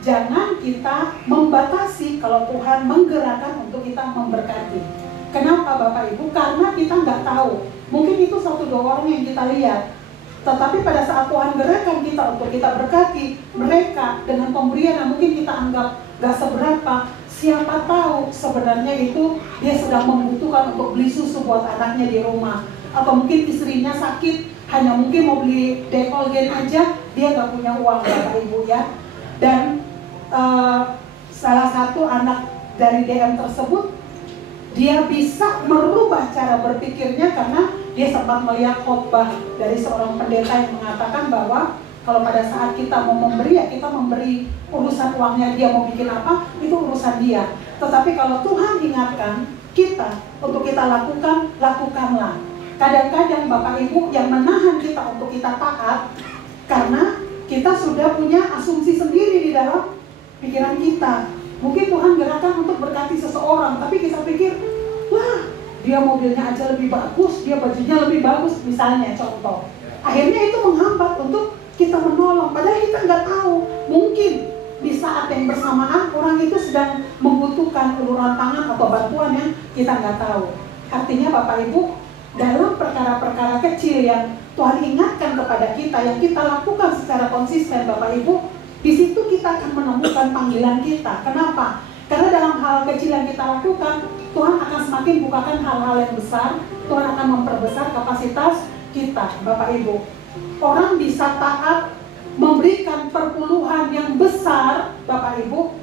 jangan kita membatasi kalau Tuhan menggerakkan untuk kita memberkati. Kenapa Bapak Ibu? Karena kita nggak tahu. Mungkin itu 1-2 orang yang kita lihat. Tetapi pada saat Tuhan gerakkan kita untuk kita berkati mereka dengan pemberian yang mungkin kita anggap nggak seberapa, siapa tahu sebenarnya itu dia sedang membutuhkan untuk beli susu buat anaknya di rumah. Atau mungkin istrinya sakit, hanya mungkin mau beli Dekolgen aja, dia nggak punya uang Bapak Ibu ya. Dan salah satu anak dari DM tersebut, dia bisa merubah cara berpikirnya karena dia sempat melihat khotbah dari seorang pendeta yang mengatakan bahwa kalau pada saat kita mau memberi, ya kita memberi, urusan uangnya dia mau bikin apa, itu urusan dia. Tetapi kalau Tuhan ingatkan kita untuk kita lakukan, lakukanlah. Kadang-kadang Bapak Ibu yang menahan kita untuk kita taat karena kita sudah punya asumsi sendiri di dalam pikiran kita. Mungkin Tuhan gerakan untuk berkati seseorang, tapi kita pikir, wah dia mobilnya aja lebih bagus, dia bajunya lebih bagus, misalnya contoh. Akhirnya itu menghambat untuk kita menolong, padahal kita nggak tahu. Mungkin di saat yang bersamaan orang itu sedang membutuhkan uluran tangan atau bantuan yang kita nggak tahu. Artinya Bapak Ibu, dalam perkara-perkara kecil yang Tuhan ingatkan kepada kita, yang kita lakukan secara konsisten Bapak Ibu, di situ kita akan menemukan panggilan kita. Kenapa? Karena dalam hal kecil yang kita lakukan, Tuhan akan semakin bukakan hal-hal yang besar. Tuhan akan memperbesar kapasitas kita Bapak Ibu. Orang bisa taat memberikan perpuluhan yang besar Bapak Ibu,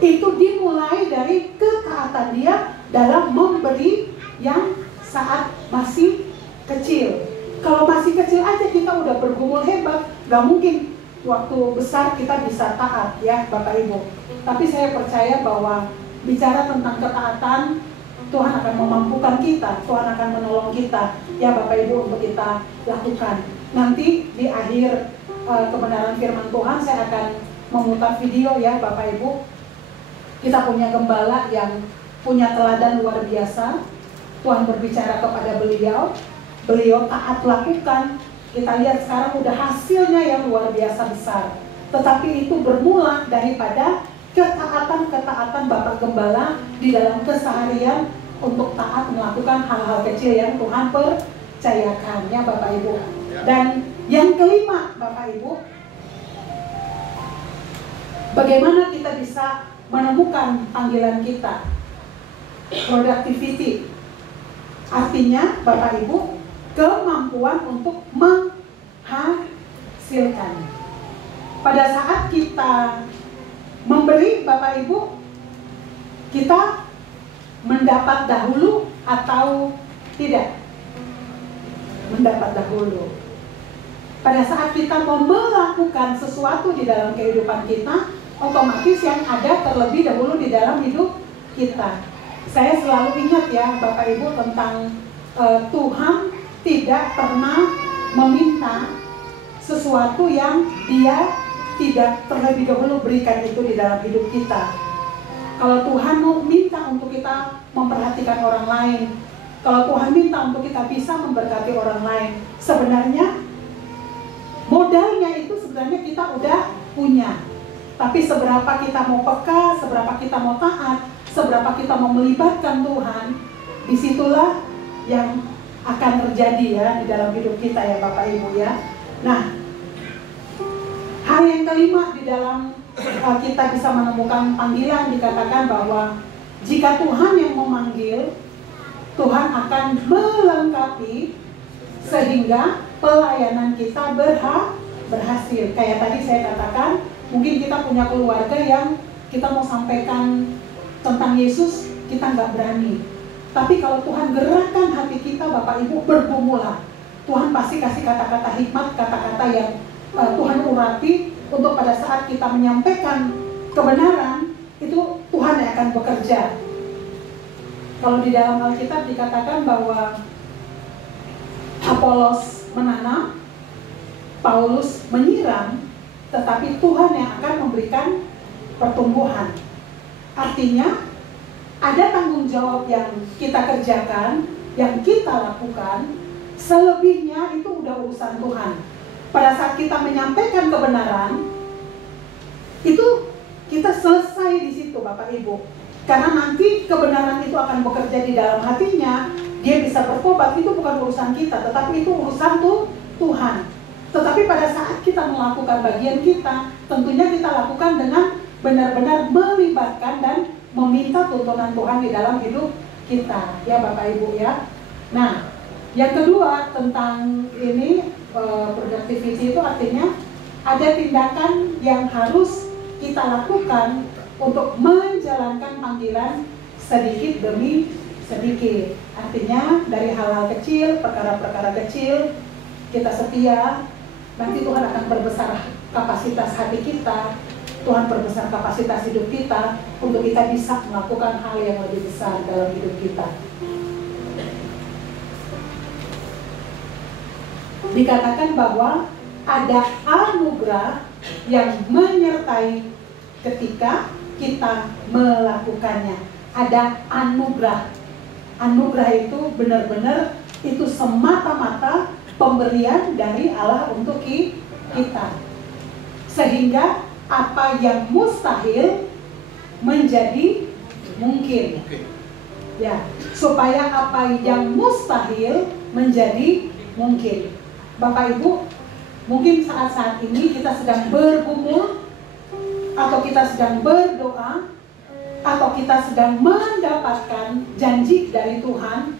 itu dimulai dari ketaatan dia dalam memberi yang saat masih kecil. Kalau masih kecil aja kita udah bergumul hebat, gak mungkin waktu besar kita bisa taat ya Bapak Ibu. Tapi saya percaya bahwa bicara tentang ketaatan, Tuhan akan memampukan kita, Tuhan akan menolong kita ya Bapak Ibu untuk kita lakukan. Nanti di akhir kebenaran firman Tuhan saya akan memutar video ya Bapak Ibu. Kita punya gembala yang punya teladan luar biasa. Tuhan berbicara kepada beliau taat lakukan. Kita lihat sekarang udah hasilnya yang luar biasa besar. Tetapi itu bermula daripada ketaatan Bapak Gembala di dalam keseharian untuk taat melakukan hal-hal kecil yang Tuhan percayakan ya Bapak Ibu. Dan yang kelima Bapak Ibu, bagaimana kita bisa menemukan panggilan kita? Productivity. Artinya Bapak Ibu, kemampuan untuk menghasilkan. Pada saat kita memberi Bapak Ibu, kita mendapat dahulu atau tidak? Mendapat dahulu. Pada saat kita mau melakukan sesuatu di dalam kehidupan kita, otomatis yang ada terlebih dahulu di dalam hidup kita. Saya selalu ingat ya Bapak Ibu tentang Tuhan tidak pernah meminta sesuatu yang Dia tidak terlebih dahulu berikan itu di dalam hidup kita. Kalau Tuhan mau minta untuk kita memperhatikan orang lain, kalau Tuhan minta untuk kita bisa memberkati orang lain, sebenarnya modalnya itu sebenarnya kita udah punya. Tapi seberapa kita mau peka, seberapa kita mau taat, seberapa kita mau melibatkan Tuhan, disitulah yang akan terjadi ya di dalam hidup kita ya Bapak Ibu ya. Nah, hal yang kelima di dalam kita bisa menemukan panggilan, dikatakan bahwa jika Tuhan yang memanggil, Tuhan akan melengkapi sehingga pelayanan kita berhasil. Kayak tadi saya katakan, mungkin kita punya keluarga yang kita mau sampaikan tentang Yesus, kita nggak berani. Tapi kalau Tuhan gerakkan hati kita, Bapak Ibu, bergumulah. Tuhan pasti kasih kata-kata hikmat, kata-kata yang Tuhan urapi untuk pada saat kita menyampaikan kebenaran, itu Tuhan yang akan bekerja. Kalau di dalam Alkitab dikatakan bahwa Apolos menanam, Paulus menyiram, tetapi Tuhan yang akan memberikan pertumbuhan. Artinya, ada tanggung jawab yang kita kerjakan, yang kita lakukan, selebihnya itu udah urusan Tuhan. Pada saat kita menyampaikan kebenaran, itu kita selesai di situ, Bapak Ibu. Karena nanti kebenaran itu akan bekerja di dalam hatinya, dia bisa bertobat, itu bukan urusan kita, tetapi itu urusan Tuhan. Tetapi pada saat kita melakukan bagian kita, tentunya kita lakukan dengan benar-benar melibatkan dan meminta tuntunan Tuhan di dalam hidup kita, ya Bapak Ibu ya. Nah, yang kedua tentang ini productivity itu artinya ada tindakan yang harus kita lakukan untuk menjalankan panggilan sedikit demi sedikit. Artinya dari hal-hal kecil, perkara-perkara kecil, kita setia, nanti Tuhan akan perbesar kapasitas hati kita, Tuhan perbesar kapasitas hidup kita untuk kita bisa melakukan hal yang lebih besar dalam hidup kita. Dikatakan bahwa ada anugerah yang menyertai ketika kita melakukannya. Ada anugerah. Anugerah itu benar-benar itu semata-mata pemberian dari Allah untuk kita. Sehingga apa yang mustahil menjadi mungkin. Ya, supaya apa yang mustahil menjadi mungkin. Bapak Ibu, mungkin saat-saat ini kita sedang bergumul, atau kita sedang berdoa, atau kita sedang mendapatkan janji dari Tuhan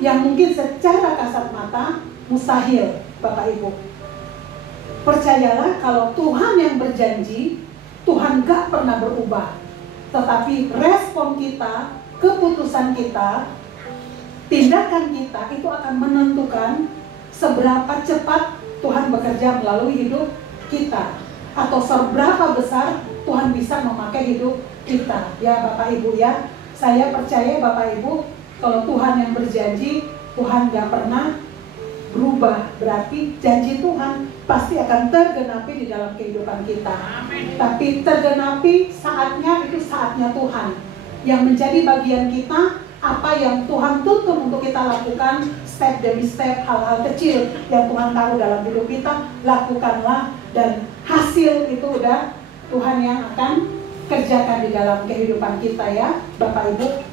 yang mungkin secara kasat mata mustahil, Bapak Ibu. Percayalah kalau Tuhan yang berjanji, Tuhan gak pernah berubah. Tetapi respon kita, keputusan kita, tindakan kita itu akan menentukan seberapa cepat Tuhan bekerja melalui hidup kita, atau seberapa besar Tuhan bisa memakai hidup kita. Ya Bapak Ibu ya, saya percaya Bapak Ibu, kalau Tuhan yang berjanji, Tuhan gak pernah berubah. Berarti janji Tuhan pasti akan tergenapi di dalam kehidupan kita. Amin. Tapi tergenapi saatnya, itu saatnya Tuhan. Yang menjadi bagian kita, apa yang Tuhan tuntun untuk kita lakukan, step demi step, hal-hal kecil yang Tuhan taruh dalam hidup kita, lakukanlah. Dan hasil itu udah Tuhan yang akan kerjakan di dalam kehidupan kita ya Bapak Ibu.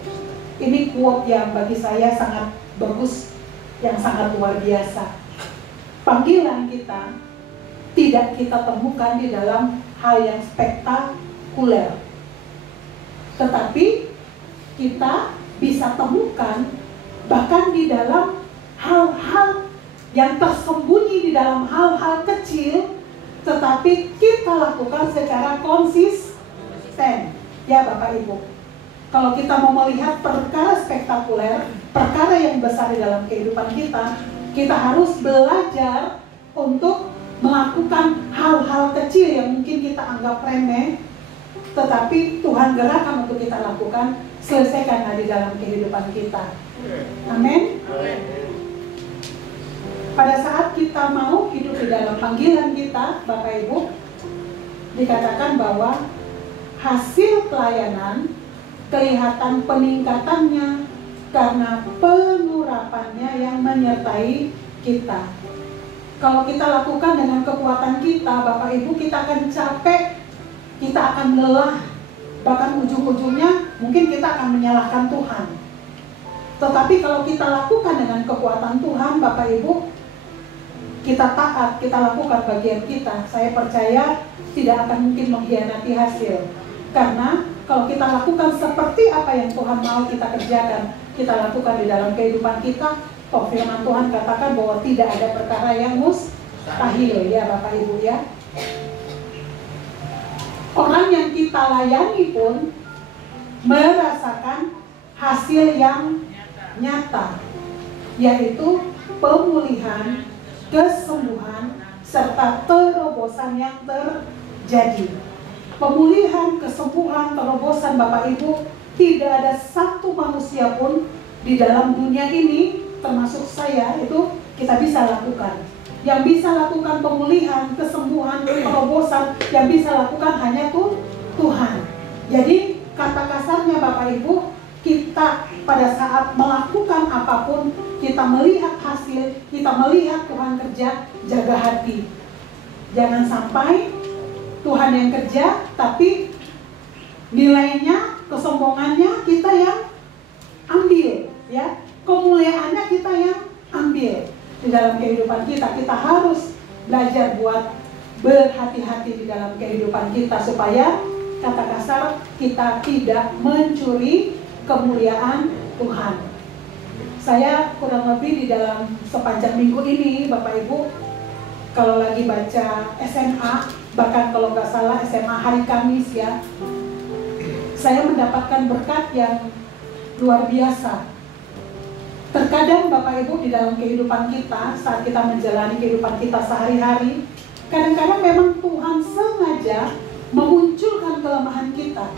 Ini quote yang bagi saya sangat bagus, yang sangat luar biasa. Panggilan kita tidak kita temukan di dalam hal yang spektakuler, tetapi kita bisa temukan bahkan di dalam hal-hal yang tersembunyi, di dalam hal-hal kecil, tetapi kita lakukan secara konsisten ya Bapak Ibu. Kalau kita mau melihat perkara spektakuler, perkara yang besar di dalam kehidupan kita, kita harus belajar untuk melakukan hal-hal kecil yang mungkin kita anggap remeh, tetapi Tuhan gerakkan untuk kita lakukan, selesaikanlah di dalam kehidupan kita. Amin. Pada saat kita mau hidup di dalam panggilan kita, Bapak Ibu, dikatakan bahwa hasil pelayanan kelihatan peningkatannya karena pengurapannya yang menyertai kita. Kalau kita lakukan dengan kekuatan kita, Bapak Ibu, kita akan capek, kita akan lelah, bahkan ujung-ujungnya mungkin kita akan menyalahkan Tuhan. Tetapi kalau kita lakukan dengan kekuatan Tuhan, Bapak Ibu, kita taat, kita lakukan bagian kita, saya percaya tidak akan mungkin mengkhianati hasil. Karena kalau kita lakukan seperti apa yang Tuhan mau kita kerjakan, kita lakukan di dalam kehidupan kita. Toh firman Tuhan katakan bahwa tidak ada perkara yang mustahil, ya Bapak Ibu ya. Orang yang kita layani pun merasakan hasil yang nyata, yaitu pemulihan, kesembuhan, serta terobosan yang terjadi. Pemulihan, kesembuhan, terobosan Bapak Ibu, tidak ada satu manusia pun di dalam dunia ini, termasuk saya, itu kita bisa lakukan. Yang bisa lakukan pemulihan, kesembuhan, terobosan, yang bisa lakukan hanya Tuhan. Jadi kata kasarnya Bapak Ibu, kita pada saat melakukan apapun, kita melihat hasil, kita melihat Tuhan kerja, jaga hati. Jangan sampai Tuhan yang kerja, tapi nilainya, kesombongannya kita yang ambil, ya. Kemuliaannya kita yang ambil. Di dalam kehidupan kita, kita harus belajar buat berhati-hati di dalam kehidupan kita, supaya kata kasar, kita tidak mencuri kemuliaan Tuhan. Saya kurang lebih di dalam sepanjang minggu ini, Bapak Ibu, kalau lagi baca SMA, bahkan kalau nggak salah SMA hari Kamis ya, saya mendapatkan berkat yang luar biasa. Terkadang Bapak Ibu di dalam kehidupan kita, saat kita menjalani kehidupan kita sehari-hari, kadang-kadang memang Tuhan sengaja memunculkan kelemahan kita,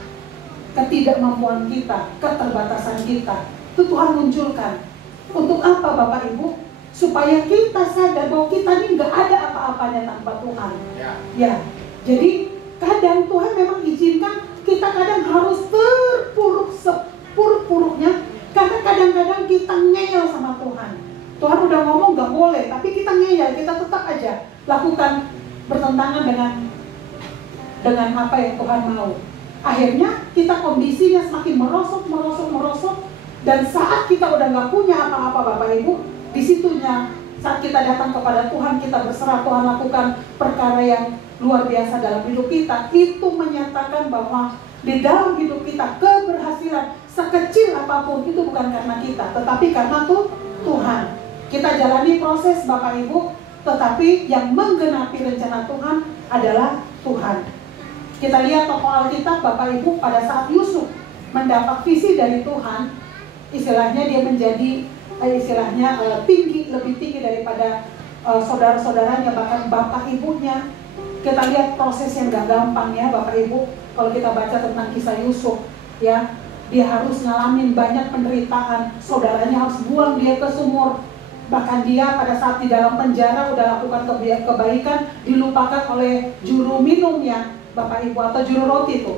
ketidakmampuan kita, keterbatasan kita. Itu Tuhan munculkan. Untuk apa Bapak Ibu? Supaya kita sadar bahwa kita ini nggak ada apa-apanya tanpa Tuhan. Ya. Jadi kadang Tuhan memang izinkan kita kadang harus terpuruk sepuruk-puruknya, karena kadang-kadang kita ngeyel sama Tuhan. Tuhan udah ngomong nggak boleh, tapi kita ngeyel, kita tetap aja lakukan bertentangan dengan apa yang Tuhan mau. Akhirnya kita kondisinya semakin merosot, dan saat kita udah nggak punya apa-apa Bapak Ibu, disitunya saat kita datang kepada Tuhan, kita berserah, Tuhan lakukan perkara yang luar biasa dalam hidup kita. Itu menyatakan bahwa di dalam hidup kita keberhasilan sekecil apapun itu bukan karena kita, tetapi karena Tuhan. Kita jalani proses Bapak Ibu, tetapi yang menggenapi rencana Tuhan adalah Tuhan. Kita lihat tokoh Alkitab Bapak Ibu, pada saat Yusuf mendapat visi dari Tuhan, istilahnya dia menjadi lebih tinggi daripada saudara-saudaranya, bahkan bapak ibunya. Kita lihat proses yang gak gampang ya Bapak Ibu. Kalau kita baca tentang kisah Yusuf ya, dia harus ngalamin banyak penderitaan, saudaranya harus buang dia ke sumur. Bahkan dia pada saat di dalam penjara udah lakukan kebaikan, dilupakan oleh juru minumnya Bapak Ibu, atau juru roti itu.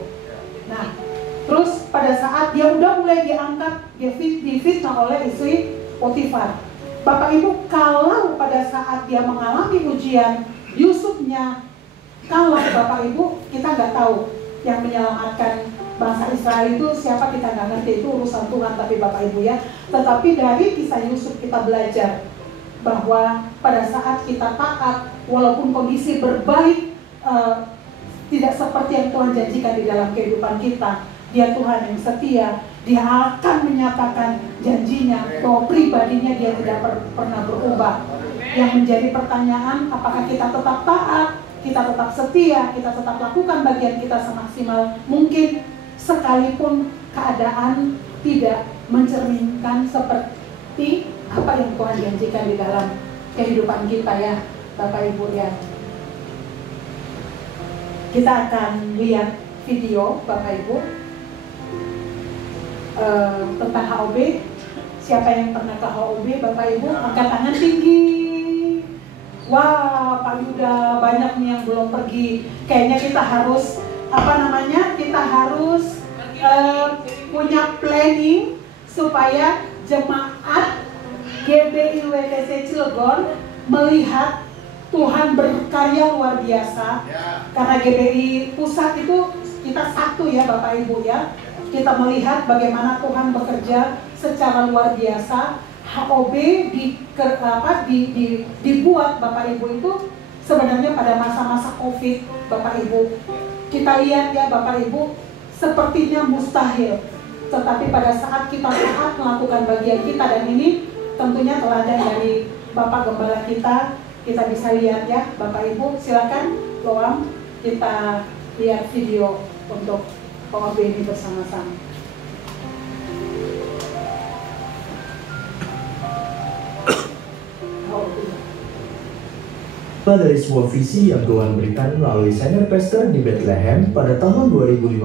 Nah, terus pada saat dia udah mulai diangkat, dia difitnah oleh istri Potifar. Bapak Ibu, kalau pada saat dia mengalami ujian, Yusufnya kalah Bapak Ibu, kita nggak tahu yang menyelamatkan bangsa Israel itu siapa, kita nggak ngerti, itu urusan Tuhan. Tapi Bapak Ibu ya, tetapi dari kisah Yusuf kita belajar bahwa pada saat kita taat, walaupun kondisi berbaik, tidak seperti yang Tuhan janjikan di dalam kehidupan kita, Dia Tuhan yang setia. Dia akan menyatakan janjinya bahwa pribadinya dia tidak pernah berubah. Yang menjadi pertanyaan, apakah kita tetap taat, kita tetap setia, kita tetap lakukan bagian kita semaksimal mungkin, sekalipun keadaan tidak mencerminkan seperti apa yang Tuhan janjikan di dalam kehidupan kita ya Bapak Ibu ya. Kita akan lihat video Bapak Ibu tentang HOB. Siapa yang pernah ke HOB Bapak Ibu? Angkat tangan tinggi. Wah, Pak Yuda, banyak nih yang belum pergi. Kayaknya kita harus kita harus punya planning supaya jemaat GBI WTC Cilegon melihat Tuhan berkarya luar biasa. Karena GBI pusat itu kita satu ya Bapak Ibu ya. Kita melihat bagaimana Tuhan bekerja secara luar biasa. HOB dibuat Bapak Ibu itu sebenarnya pada masa-masa COVID Bapak Ibu. Kita lihat ya Bapak Ibu, sepertinya mustahil. tetapi pada saat kita taat melakukan bagian kita, dan ini tentunya teladan dari Bapak Gembala kita bisa lihat ya Bapak Ibu. Silakan Loam, kita lihat video untuk OB ini bersama-sama. Dari sebuah visi yang Tuhan berikan melalui senior pastor di Bethlehem pada tahun 2015,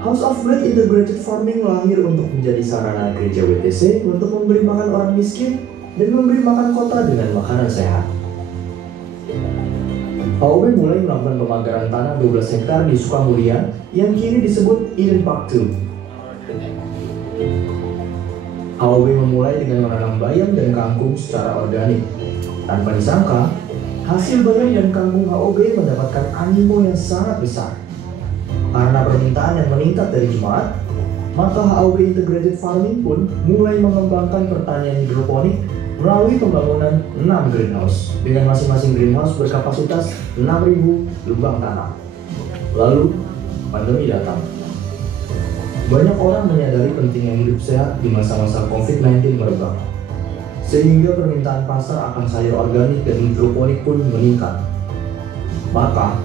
House of Bread Integrated Farming lahir untuk menjadi sarana gereja WTC untuk memberi makan orang miskin dan memberi makan kota dengan makanan sehat. HOB mulai melakukan pemagaran tanah 12 hektar di Sukamulia yang kini disebut Eden Park 2. HOB memulai dengan menanam bayam dan kangkung secara organik. Tanpa disangka, hasil bayam dan kangkung HOB mendapatkan animo yang sangat besar. Karena permintaan yang meningkat dari jemaat, maka HOB Integrated Farming pun mulai mengembangkan pertanian hidroponik melalui pembangunan 6 greenhouse dengan masing-masing greenhouse berkapasitas 6.000 lubang tanam. Lalu, pandemi datang. Banyak orang menyadari pentingnya hidup sehat di masa-masa COVID-19 merebak, sehingga permintaan pasar akan sayur organik dan hidroponik pun meningkat. Maka,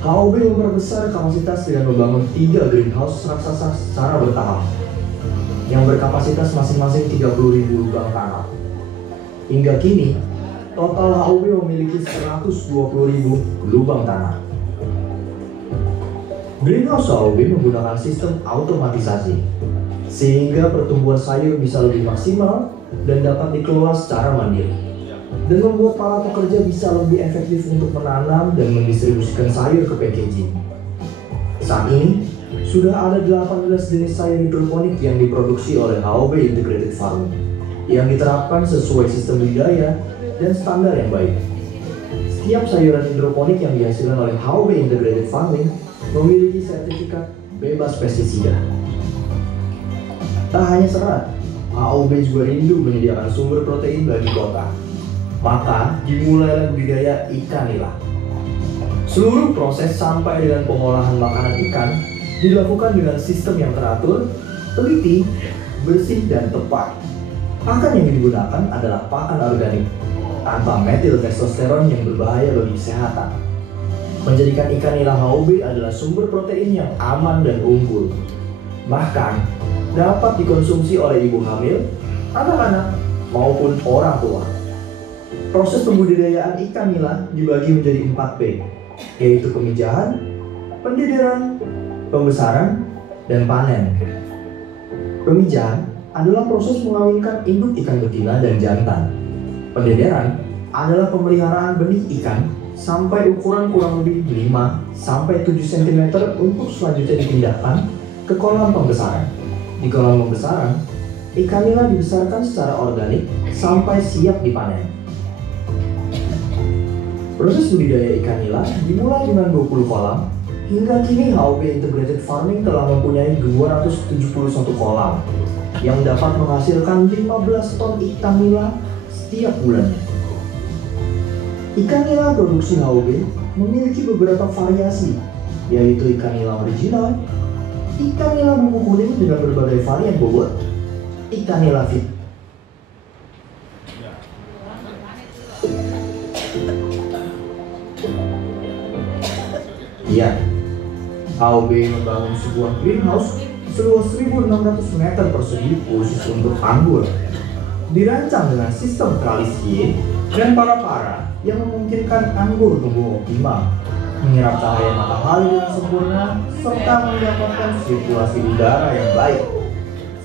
HOB memperbesar kapasitas dengan membangun 3 greenhouse raksasa secara bertahap yang berkapasitas masing-masing 30.000 lubang tanam. Hingga kini, total HOB memiliki 120.000 lubang tanam. Greenhouse HOB menggunakan sistem otomatisasi, sehingga pertumbuhan sayur bisa lebih maksimal dan dapat dikelola secara mandiri, dan membuat para pekerja bisa lebih efektif untuk menanam dan mendistribusikan sayur ke packaging. Saat ini, sudah ada 18 jenis sayur hidroponik yang diproduksi oleh HOB Integrated Farming, yang diterapkan sesuai sistem budidaya dan standar yang baik. Setiap sayuran hidroponik yang dihasilkan oleh HOB Integrated Farming memiliki sertifikat bebas pestisida. Tak hanya serat, HOB juga rindu menyediakan sumber protein bagi kota. Maka dimulailah budidaya ikan nila. Seluruh proses sampai dengan pengolahan makanan ikan dilakukan dengan sistem yang teratur, teliti, bersih, dan tepat. Pakan yang digunakan adalah pakan organik, tanpa metil testosteron yang berbahaya bagi kesehatan. Menjadikan ikan nila HOB adalah sumber protein yang aman dan unggul. Bahkan, dapat dikonsumsi oleh ibu hamil, anak-anak, maupun orang tua. Proses pembudidayaan ikan nila dibagi menjadi 4P, yaitu pemijahan, pendidiran, pembesaran, dan panen. Pemijahan adalah proses mengawinkan induk ikan betina dan jantan. Pendidiran adalah pemeliharaan benih ikan sampai ukuran kurang lebih 5-7 cm untuk selanjutnya dipindahkan ke kolam pembesaran. Di kolam pembesaran, ikan nila dibesarkan secara organik sampai siap dipanen. Proses budidaya ikan nila dimulai dengan 20 kolam. Hingga kini HOB Integrated Farming telah mempunyai 271 kolam yang dapat menghasilkan 15 ton ikan nila setiap bulannya. Ikan nila produksi HOB memiliki beberapa variasi, yaitu ikan nila original, ikan nila bumbu kuning dengan berbagai varian bobot, ikan nila fit. Ya, HOB membangun sebuah greenhouse seluas 1.600 meter persegi khusus untuk anggur. Dirancang dengan sistem tralis Y dan para-para yang memungkinkan anggur tumbuh optimal, menyerap cahaya matahari yang sempurna, serta mendapatkan sirkulasi udara yang baik.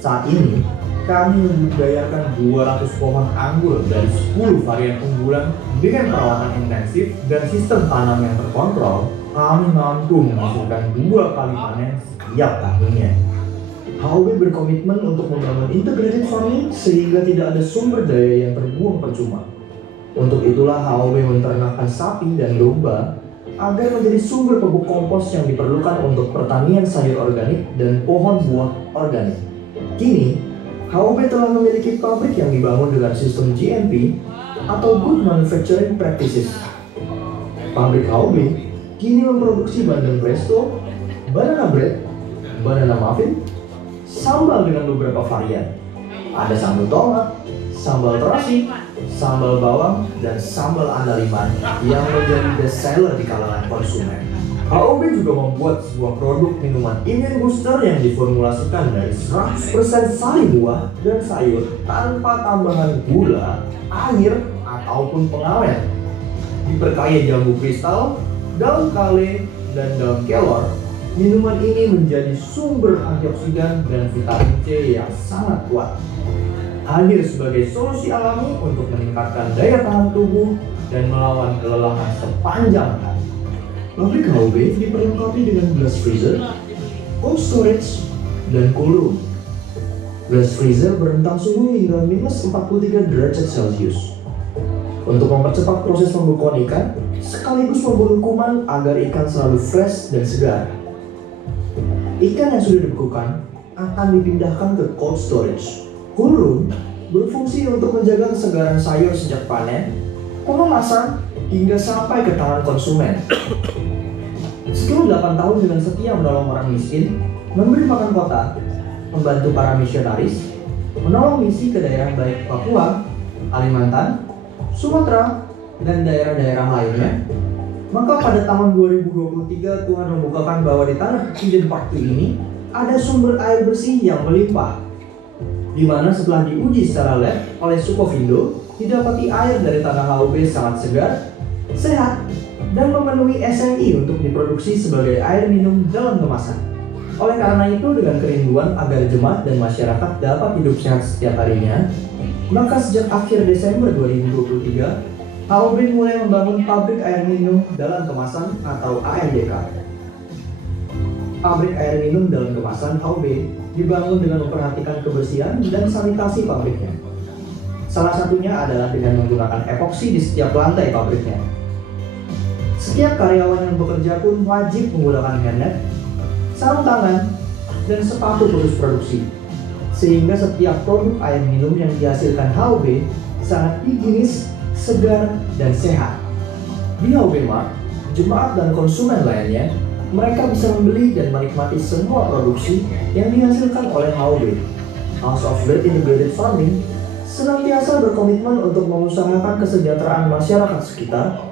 Saat ini, kami membudidayakan 200 pohon anggur dari 10 varian unggulan dengan perawatan intensif dan sistem tanam yang terkontrol. Kami mampu menghasilkan 2 kali panen setiap tahunnya. HOB berkomitmen untuk membangun integrated farming sehingga tidak ada sumber daya yang terbuang percuma. Untuk itulah HOB menternakkan sapi dan domba agar menjadi sumber pupuk kompos yang diperlukan untuk pertanian sayur organik dan pohon buah organik. Kini, HOB telah memiliki pabrik yang dibangun dengan sistem GMP atau Good Manufacturing Practices. Pabrik HOB kini memproduksi bandeng presto, banana bread, banana muffin, sambal dengan beberapa varian. Ada sambal tomat, sambal terasi, sambal bawang, dan sambal andaliman yang menjadi best seller di kalangan konsumen. HOB juga membuat sebuah produk minuman immune booster yang diformulasikan dari 100% sari buah dan sayur tanpa tambahan gula, air, ataupun pengawet. Diperkaya jambu kristal, daun kale, dan daun kelor, minuman ini menjadi sumber antioksidan dan vitamin C yang sangat kuat. Hadir sebagai solusi alami untuk meningkatkan daya tahan tubuh dan melawan kelelahan sepanjang hari. Pabrik HOB diperlengkapi dengan glass freezer, cold storage, dan cool room. Glass freezer berentang suhu hingga minus 43 derajat Celcius. Untuk mempercepat proses pembekuan ikan, sekaligus membunuh kuman agar ikan selalu fresh dan segar. Ikan yang sudah dibekukan akan dipindahkan ke cold storage. Cool room berfungsi untuk menjaga kesegaran sayur sejak panen, pengemasan, hingga sampai ke tangan konsumen. Setelah 8 tahun dengan setia menolong orang miskin, memberi makan kota, membantu para misionaris, menolong misi ke daerah baik Papua, Kalimantan, Sumatera, dan daerah-daerah lainnya, maka pada tahun 2023 Tuhan membukakan bahwa di tanah Eden Park ini ada sumber air bersih yang melimpah, di mana setelah diuji secara lab oleh Sukovindo, didapati air dari tanah HOB sangat segar, sehat, dan memenuhi SNI untuk diproduksi sebagai air minum dalam kemasan. Oleh karena itu, dengan kerinduan agar jemaat dan masyarakat dapat hidup sehat setiap harinya, maka sejak akhir Desember 2023, HOB mulai membangun pabrik air minum dalam kemasan atau AMDK. Pabrik air minum dalam kemasan HOB dibangun dengan memperhatikan kebersihan dan sanitasi pabriknya. Salah satunya adalah dengan menggunakan epoksi di setiap lantai pabriknya. Setiap karyawan yang bekerja pun wajib menggunakan hairnet, sarung tangan, dan sepatu khusus produksi, sehingga setiap produk air minum yang dihasilkan HOB sangat higienis, segar, dan sehat. Di HOB Mart, jemaat dan konsumen lainnya, mereka bisa membeli dan menikmati semua produksi yang dihasilkan oleh HOB. House of Bread Integrated Farming senantiasa berkomitmen untuk mengusahakan kesejahteraan masyarakat sekitar,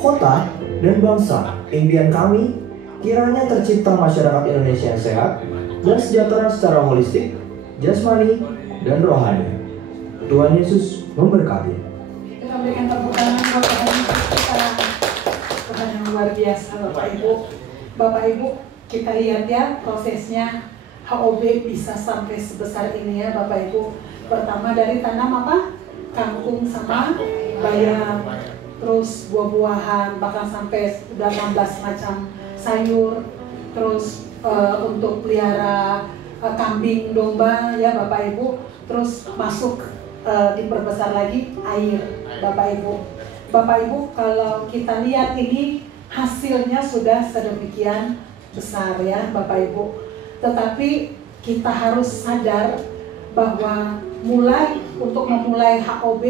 kota, dan bangsa. Impian kami, kiranya tercipta masyarakat Indonesia yang sehat dan sejahtera secara holistik, jasmani, dan rohani. Tuhan Yesus memberkati. Kita berikan tepuk tangan Bapak Ibu kita. Tuhan yang luar biasa Bapak Ibu. Bapak Ibu, kita lihat ya prosesnya HOB bisa sampai sebesar ini ya Bapak Ibu. Pertama dari tanam apa? Kangkung sama bayam, terus buah-buahan, bahkan sampai udah 16 macam sayur, terus untuk pelihara kambing, domba ya Bapak Ibu, terus masuk diperbesar lagi air Bapak Ibu. Bapak Ibu, kalau kita lihat ini hasilnya sudah sedemikian besar ya Bapak Ibu. Tetapi kita harus sadar bahwa untuk memulai HOB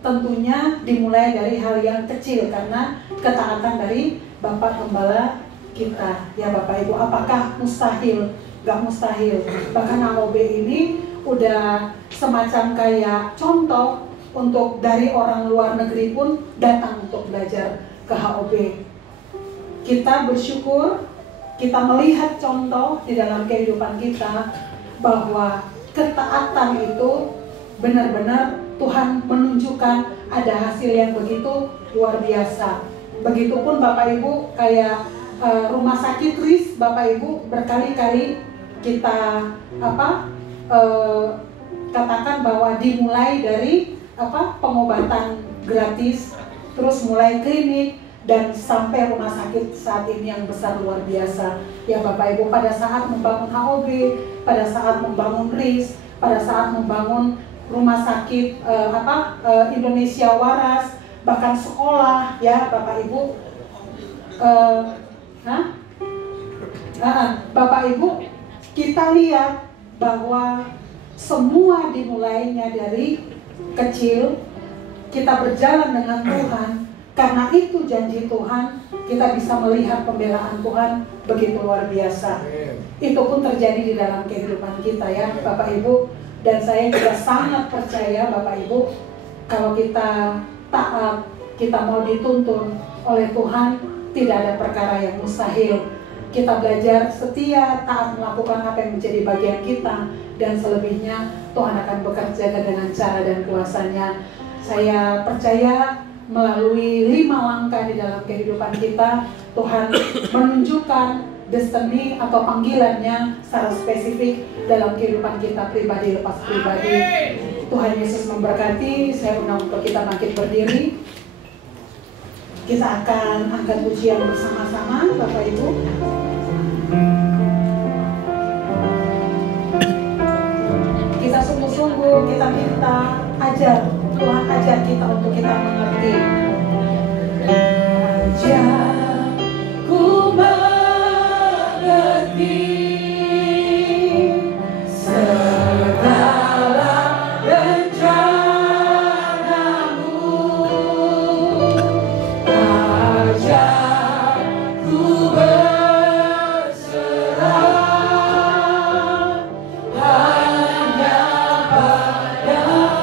tentunya dimulai dari hal yang kecil karena ketaatan dari Bapak Gembala kita ya Bapak Ibu. Apakah mustahil? Gak mustahil. Bahkan HOB ini udah semacam kayak contoh untuk dari orang luar negeri pun datang untuk belajar ke HOB. Kita bersyukur, kita melihat contoh di dalam kehidupan kita bahwa ketaatan itu benar-benar Tuhan menunjukkan ada hasil yang begitu luar biasa. Begitupun Bapak Ibu kayak rumah sakit RIS, Bapak Ibu berkali-kali kita katakan bahwa dimulai dari pengobatan gratis, terus mulai klinik, dan sampai rumah sakit saat ini yang besar luar biasa ya Bapak Ibu. Pada saat membangun HOB, pada saat membangun RIS, pada saat membangun rumah sakit Indonesia Waras, bahkan sekolah ya Bapak Ibu. Bapak Ibu, kita lihat bahwa semua dimulainya dari kecil. Kita berjalan dengan Tuhan, Karena itu janji Tuhan, kita bisa melihat pembelaan Tuhan begitu luar biasa. Itu pun terjadi di dalam kehidupan kita ya Bapak Ibu. Dan saya juga sangat percaya Bapak Ibu, kalau kita taat, kita mau dituntun oleh Tuhan, tidak ada perkara yang mustahil. Kita belajar setia, taat melakukan apa yang menjadi bagian kita, dan selebihnya Tuhan akan bekerja dengan cara dan kuasanya. Saya percaya melalui 5 langkah di dalam kehidupan kita, Tuhan menunjukkan destiny atau panggilannya secara spesifik dalam kehidupan kita pribadi lepas pribadi. Tuhan Yesus memberkati. Saya undang untuk kita bangkit berdiri. Kita akan angkat pujian bersama-sama Bapak Ibu. Kita sungguh-sungguh kita minta ajar Tuhan, ajar kita untuk kita mengerti. Ajar ku mengerti segala rencanamu. Ajar ku berserah hanya padamu.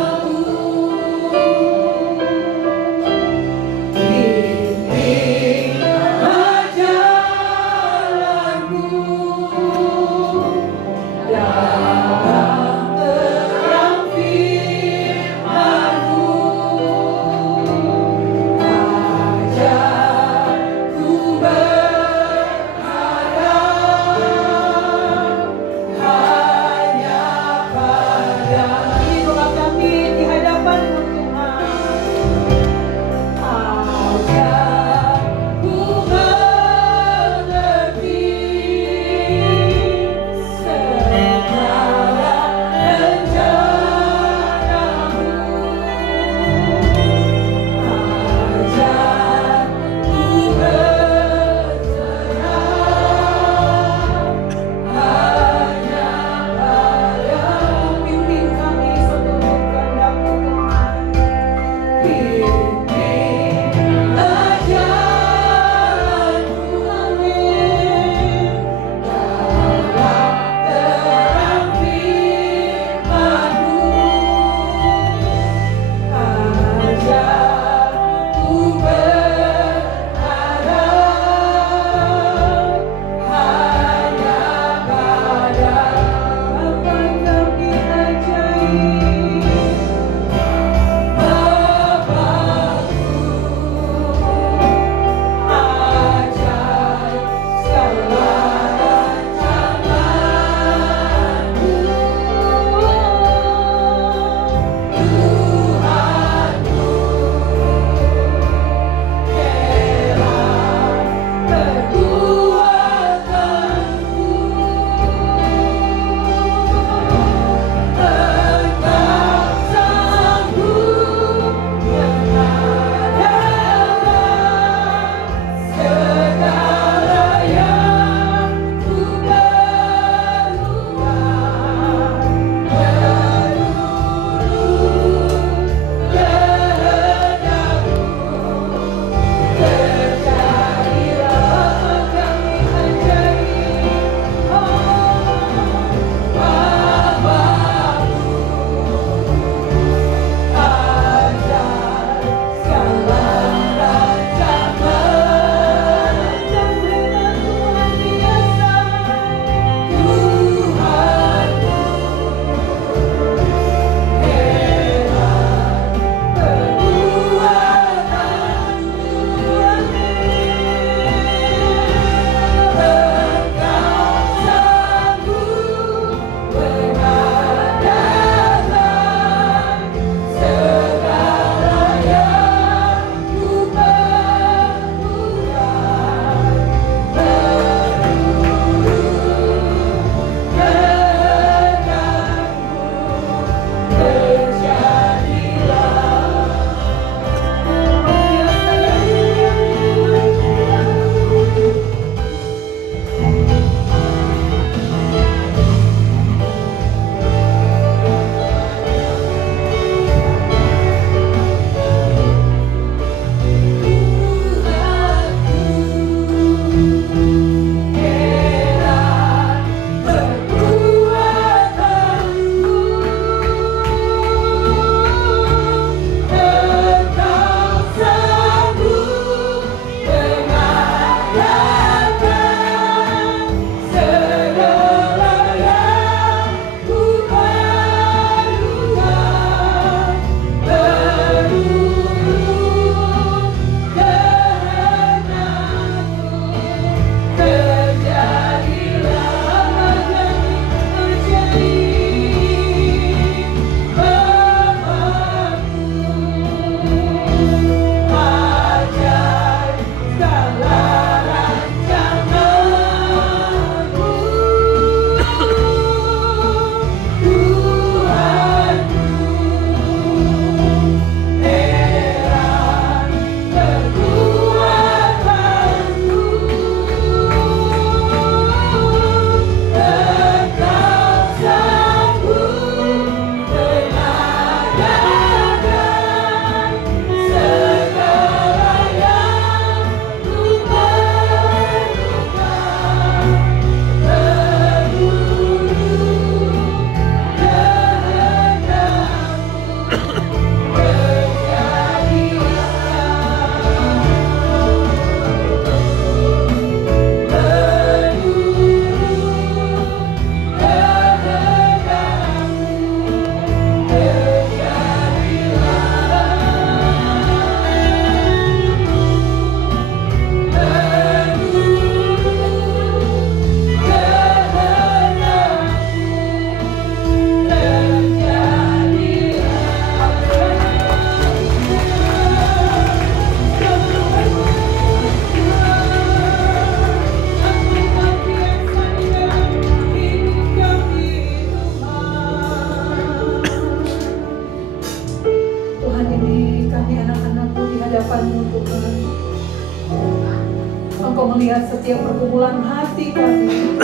setiap pergumulan hati kami,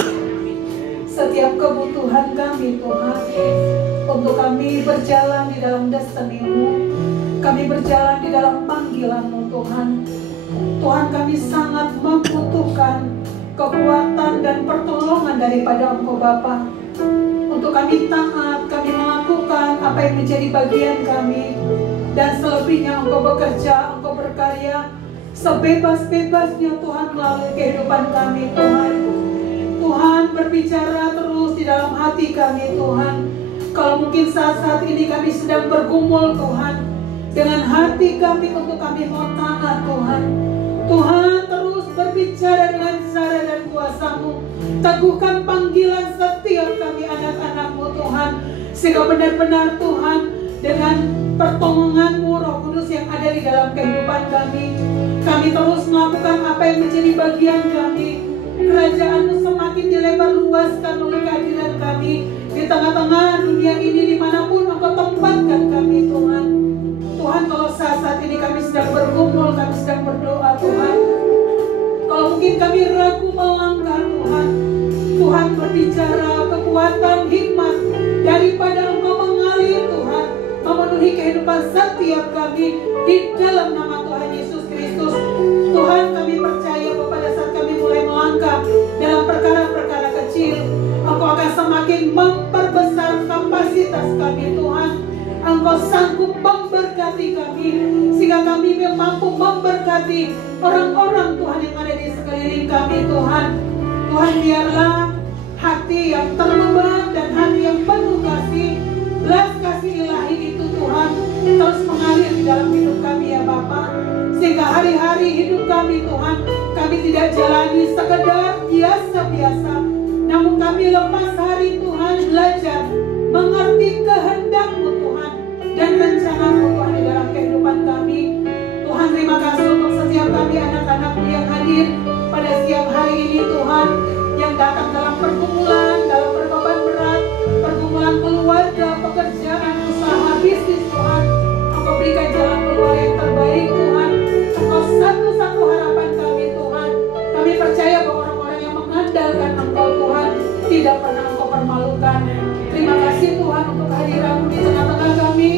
setiap kebutuhan kami Tuhan, untuk kami berjalan di dalam destiny-Mu, kami berjalan di dalam panggilan-Mu Tuhan. Tuhan, kami sangat membutuhkan kekuatan dan pertolongan daripada Engkau Bapa, untuk kami taat, kami melakukan apa yang menjadi bagian kami, dan selebihnya Engkau bekerja, Engkau berkarya sebebas-bebasnya Tuhan melalui kehidupan kami Tuhan. Tuhan, berbicara terus di dalam hati kami Tuhan. Kalau mungkin saat-saat ini kami sedang bergumul Tuhan, dengan hati kami untuk kami mau taat Tuhan. Tuhan, terus berbicara dengan cara dan kuasa-Mu. Teguhkan panggilan setiap kami anak-anak-Mu Tuhan, sehingga benar-benar Tuhan, dengan pertolongan-Mu Roh Kudus yang ada di dalam kehidupan kami terus melakukan apa yang menjadi bagian kami. Kerajaan-Mu semakin dilebar luaskan oleh kehadiran kami di tengah-tengah dunia ini, dimanapun Engkau tempatkan kami Tuhan. Tuhan, kalau saat ini kami sedang bergumul, kami sedang berdoa Tuhan, kalau mungkin kami ragu melangkah Tuhan, Tuhan berbicara kekuatan, hikmat daripada Engkau mengalir Tuhan, memenuhi kehidupan setiap kami di dalam nama Tuhan Yesus Kristus. Tuhan, kami percaya bahwa pada saat kami mulai melangkah dalam perkara-perkara kecil, Engkau akan semakin memperbesar kapasitas kami Tuhan. Engkau sanggup memberkati kami, sehingga kami mampu memberkati orang-orang Tuhan yang ada di sekeliling kami Tuhan. Tuhan, biarlah hati yang terlebat dan hati yang penuh kasih, belas kasih ilahi itu Tuhan, terus mengalir di dalam hidup kami ya Bapa, sehingga hari-hari hidup kami Tuhan, kami tidak jalani sekedar biasa-biasa, namun kami lepas hari Tuhan belajar mengerti kehendak-Mu Tuhan dan rencana-Mu Tuhan di dalam kehidupan kami. Tuhan, terima kasih untuk setiap kami anak-anak-Mu yang hadir pada siang hari ini Tuhan, yang datang dalam pergumulan, dalam beban berat, pergumulan keluarga, pekerjaan, usaha, bisnis Tuhan. Engkau berikan jalan keluar yang terbaik Tuhan. Engkau satu-satu harapan kami Tuhan. Kami percaya bahwa orang-orang yang mengandalkan Engkau Tuhan tidak pernah Engkau permalukan. Terima kasih Tuhan untuk kehadiran-Mu di tengah-tengah kami.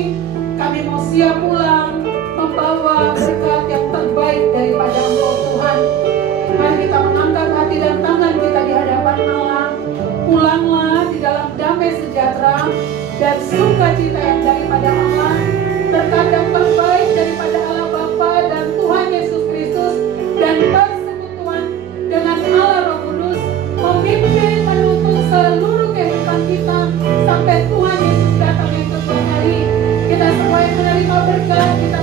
Kami mau siap pulang membawa berkat yang terbaik daripada Engkau Tuhan. Mari kita mengangkat hati dan tangan kita di hadapan Allah. Pulanglah di dalam damai sejahtera dan sukacita yang daripada Allah, berkat yang terbaik daripada Allah Bapa dan Tuhan Yesus Kristus, dan persekutuan dengan Allah Roh Kudus memimpin menuntun seluruh kehidupan kita sampai Tuhan Yesus datang yang kedua kali. Kita semua yang menerima berkat, kita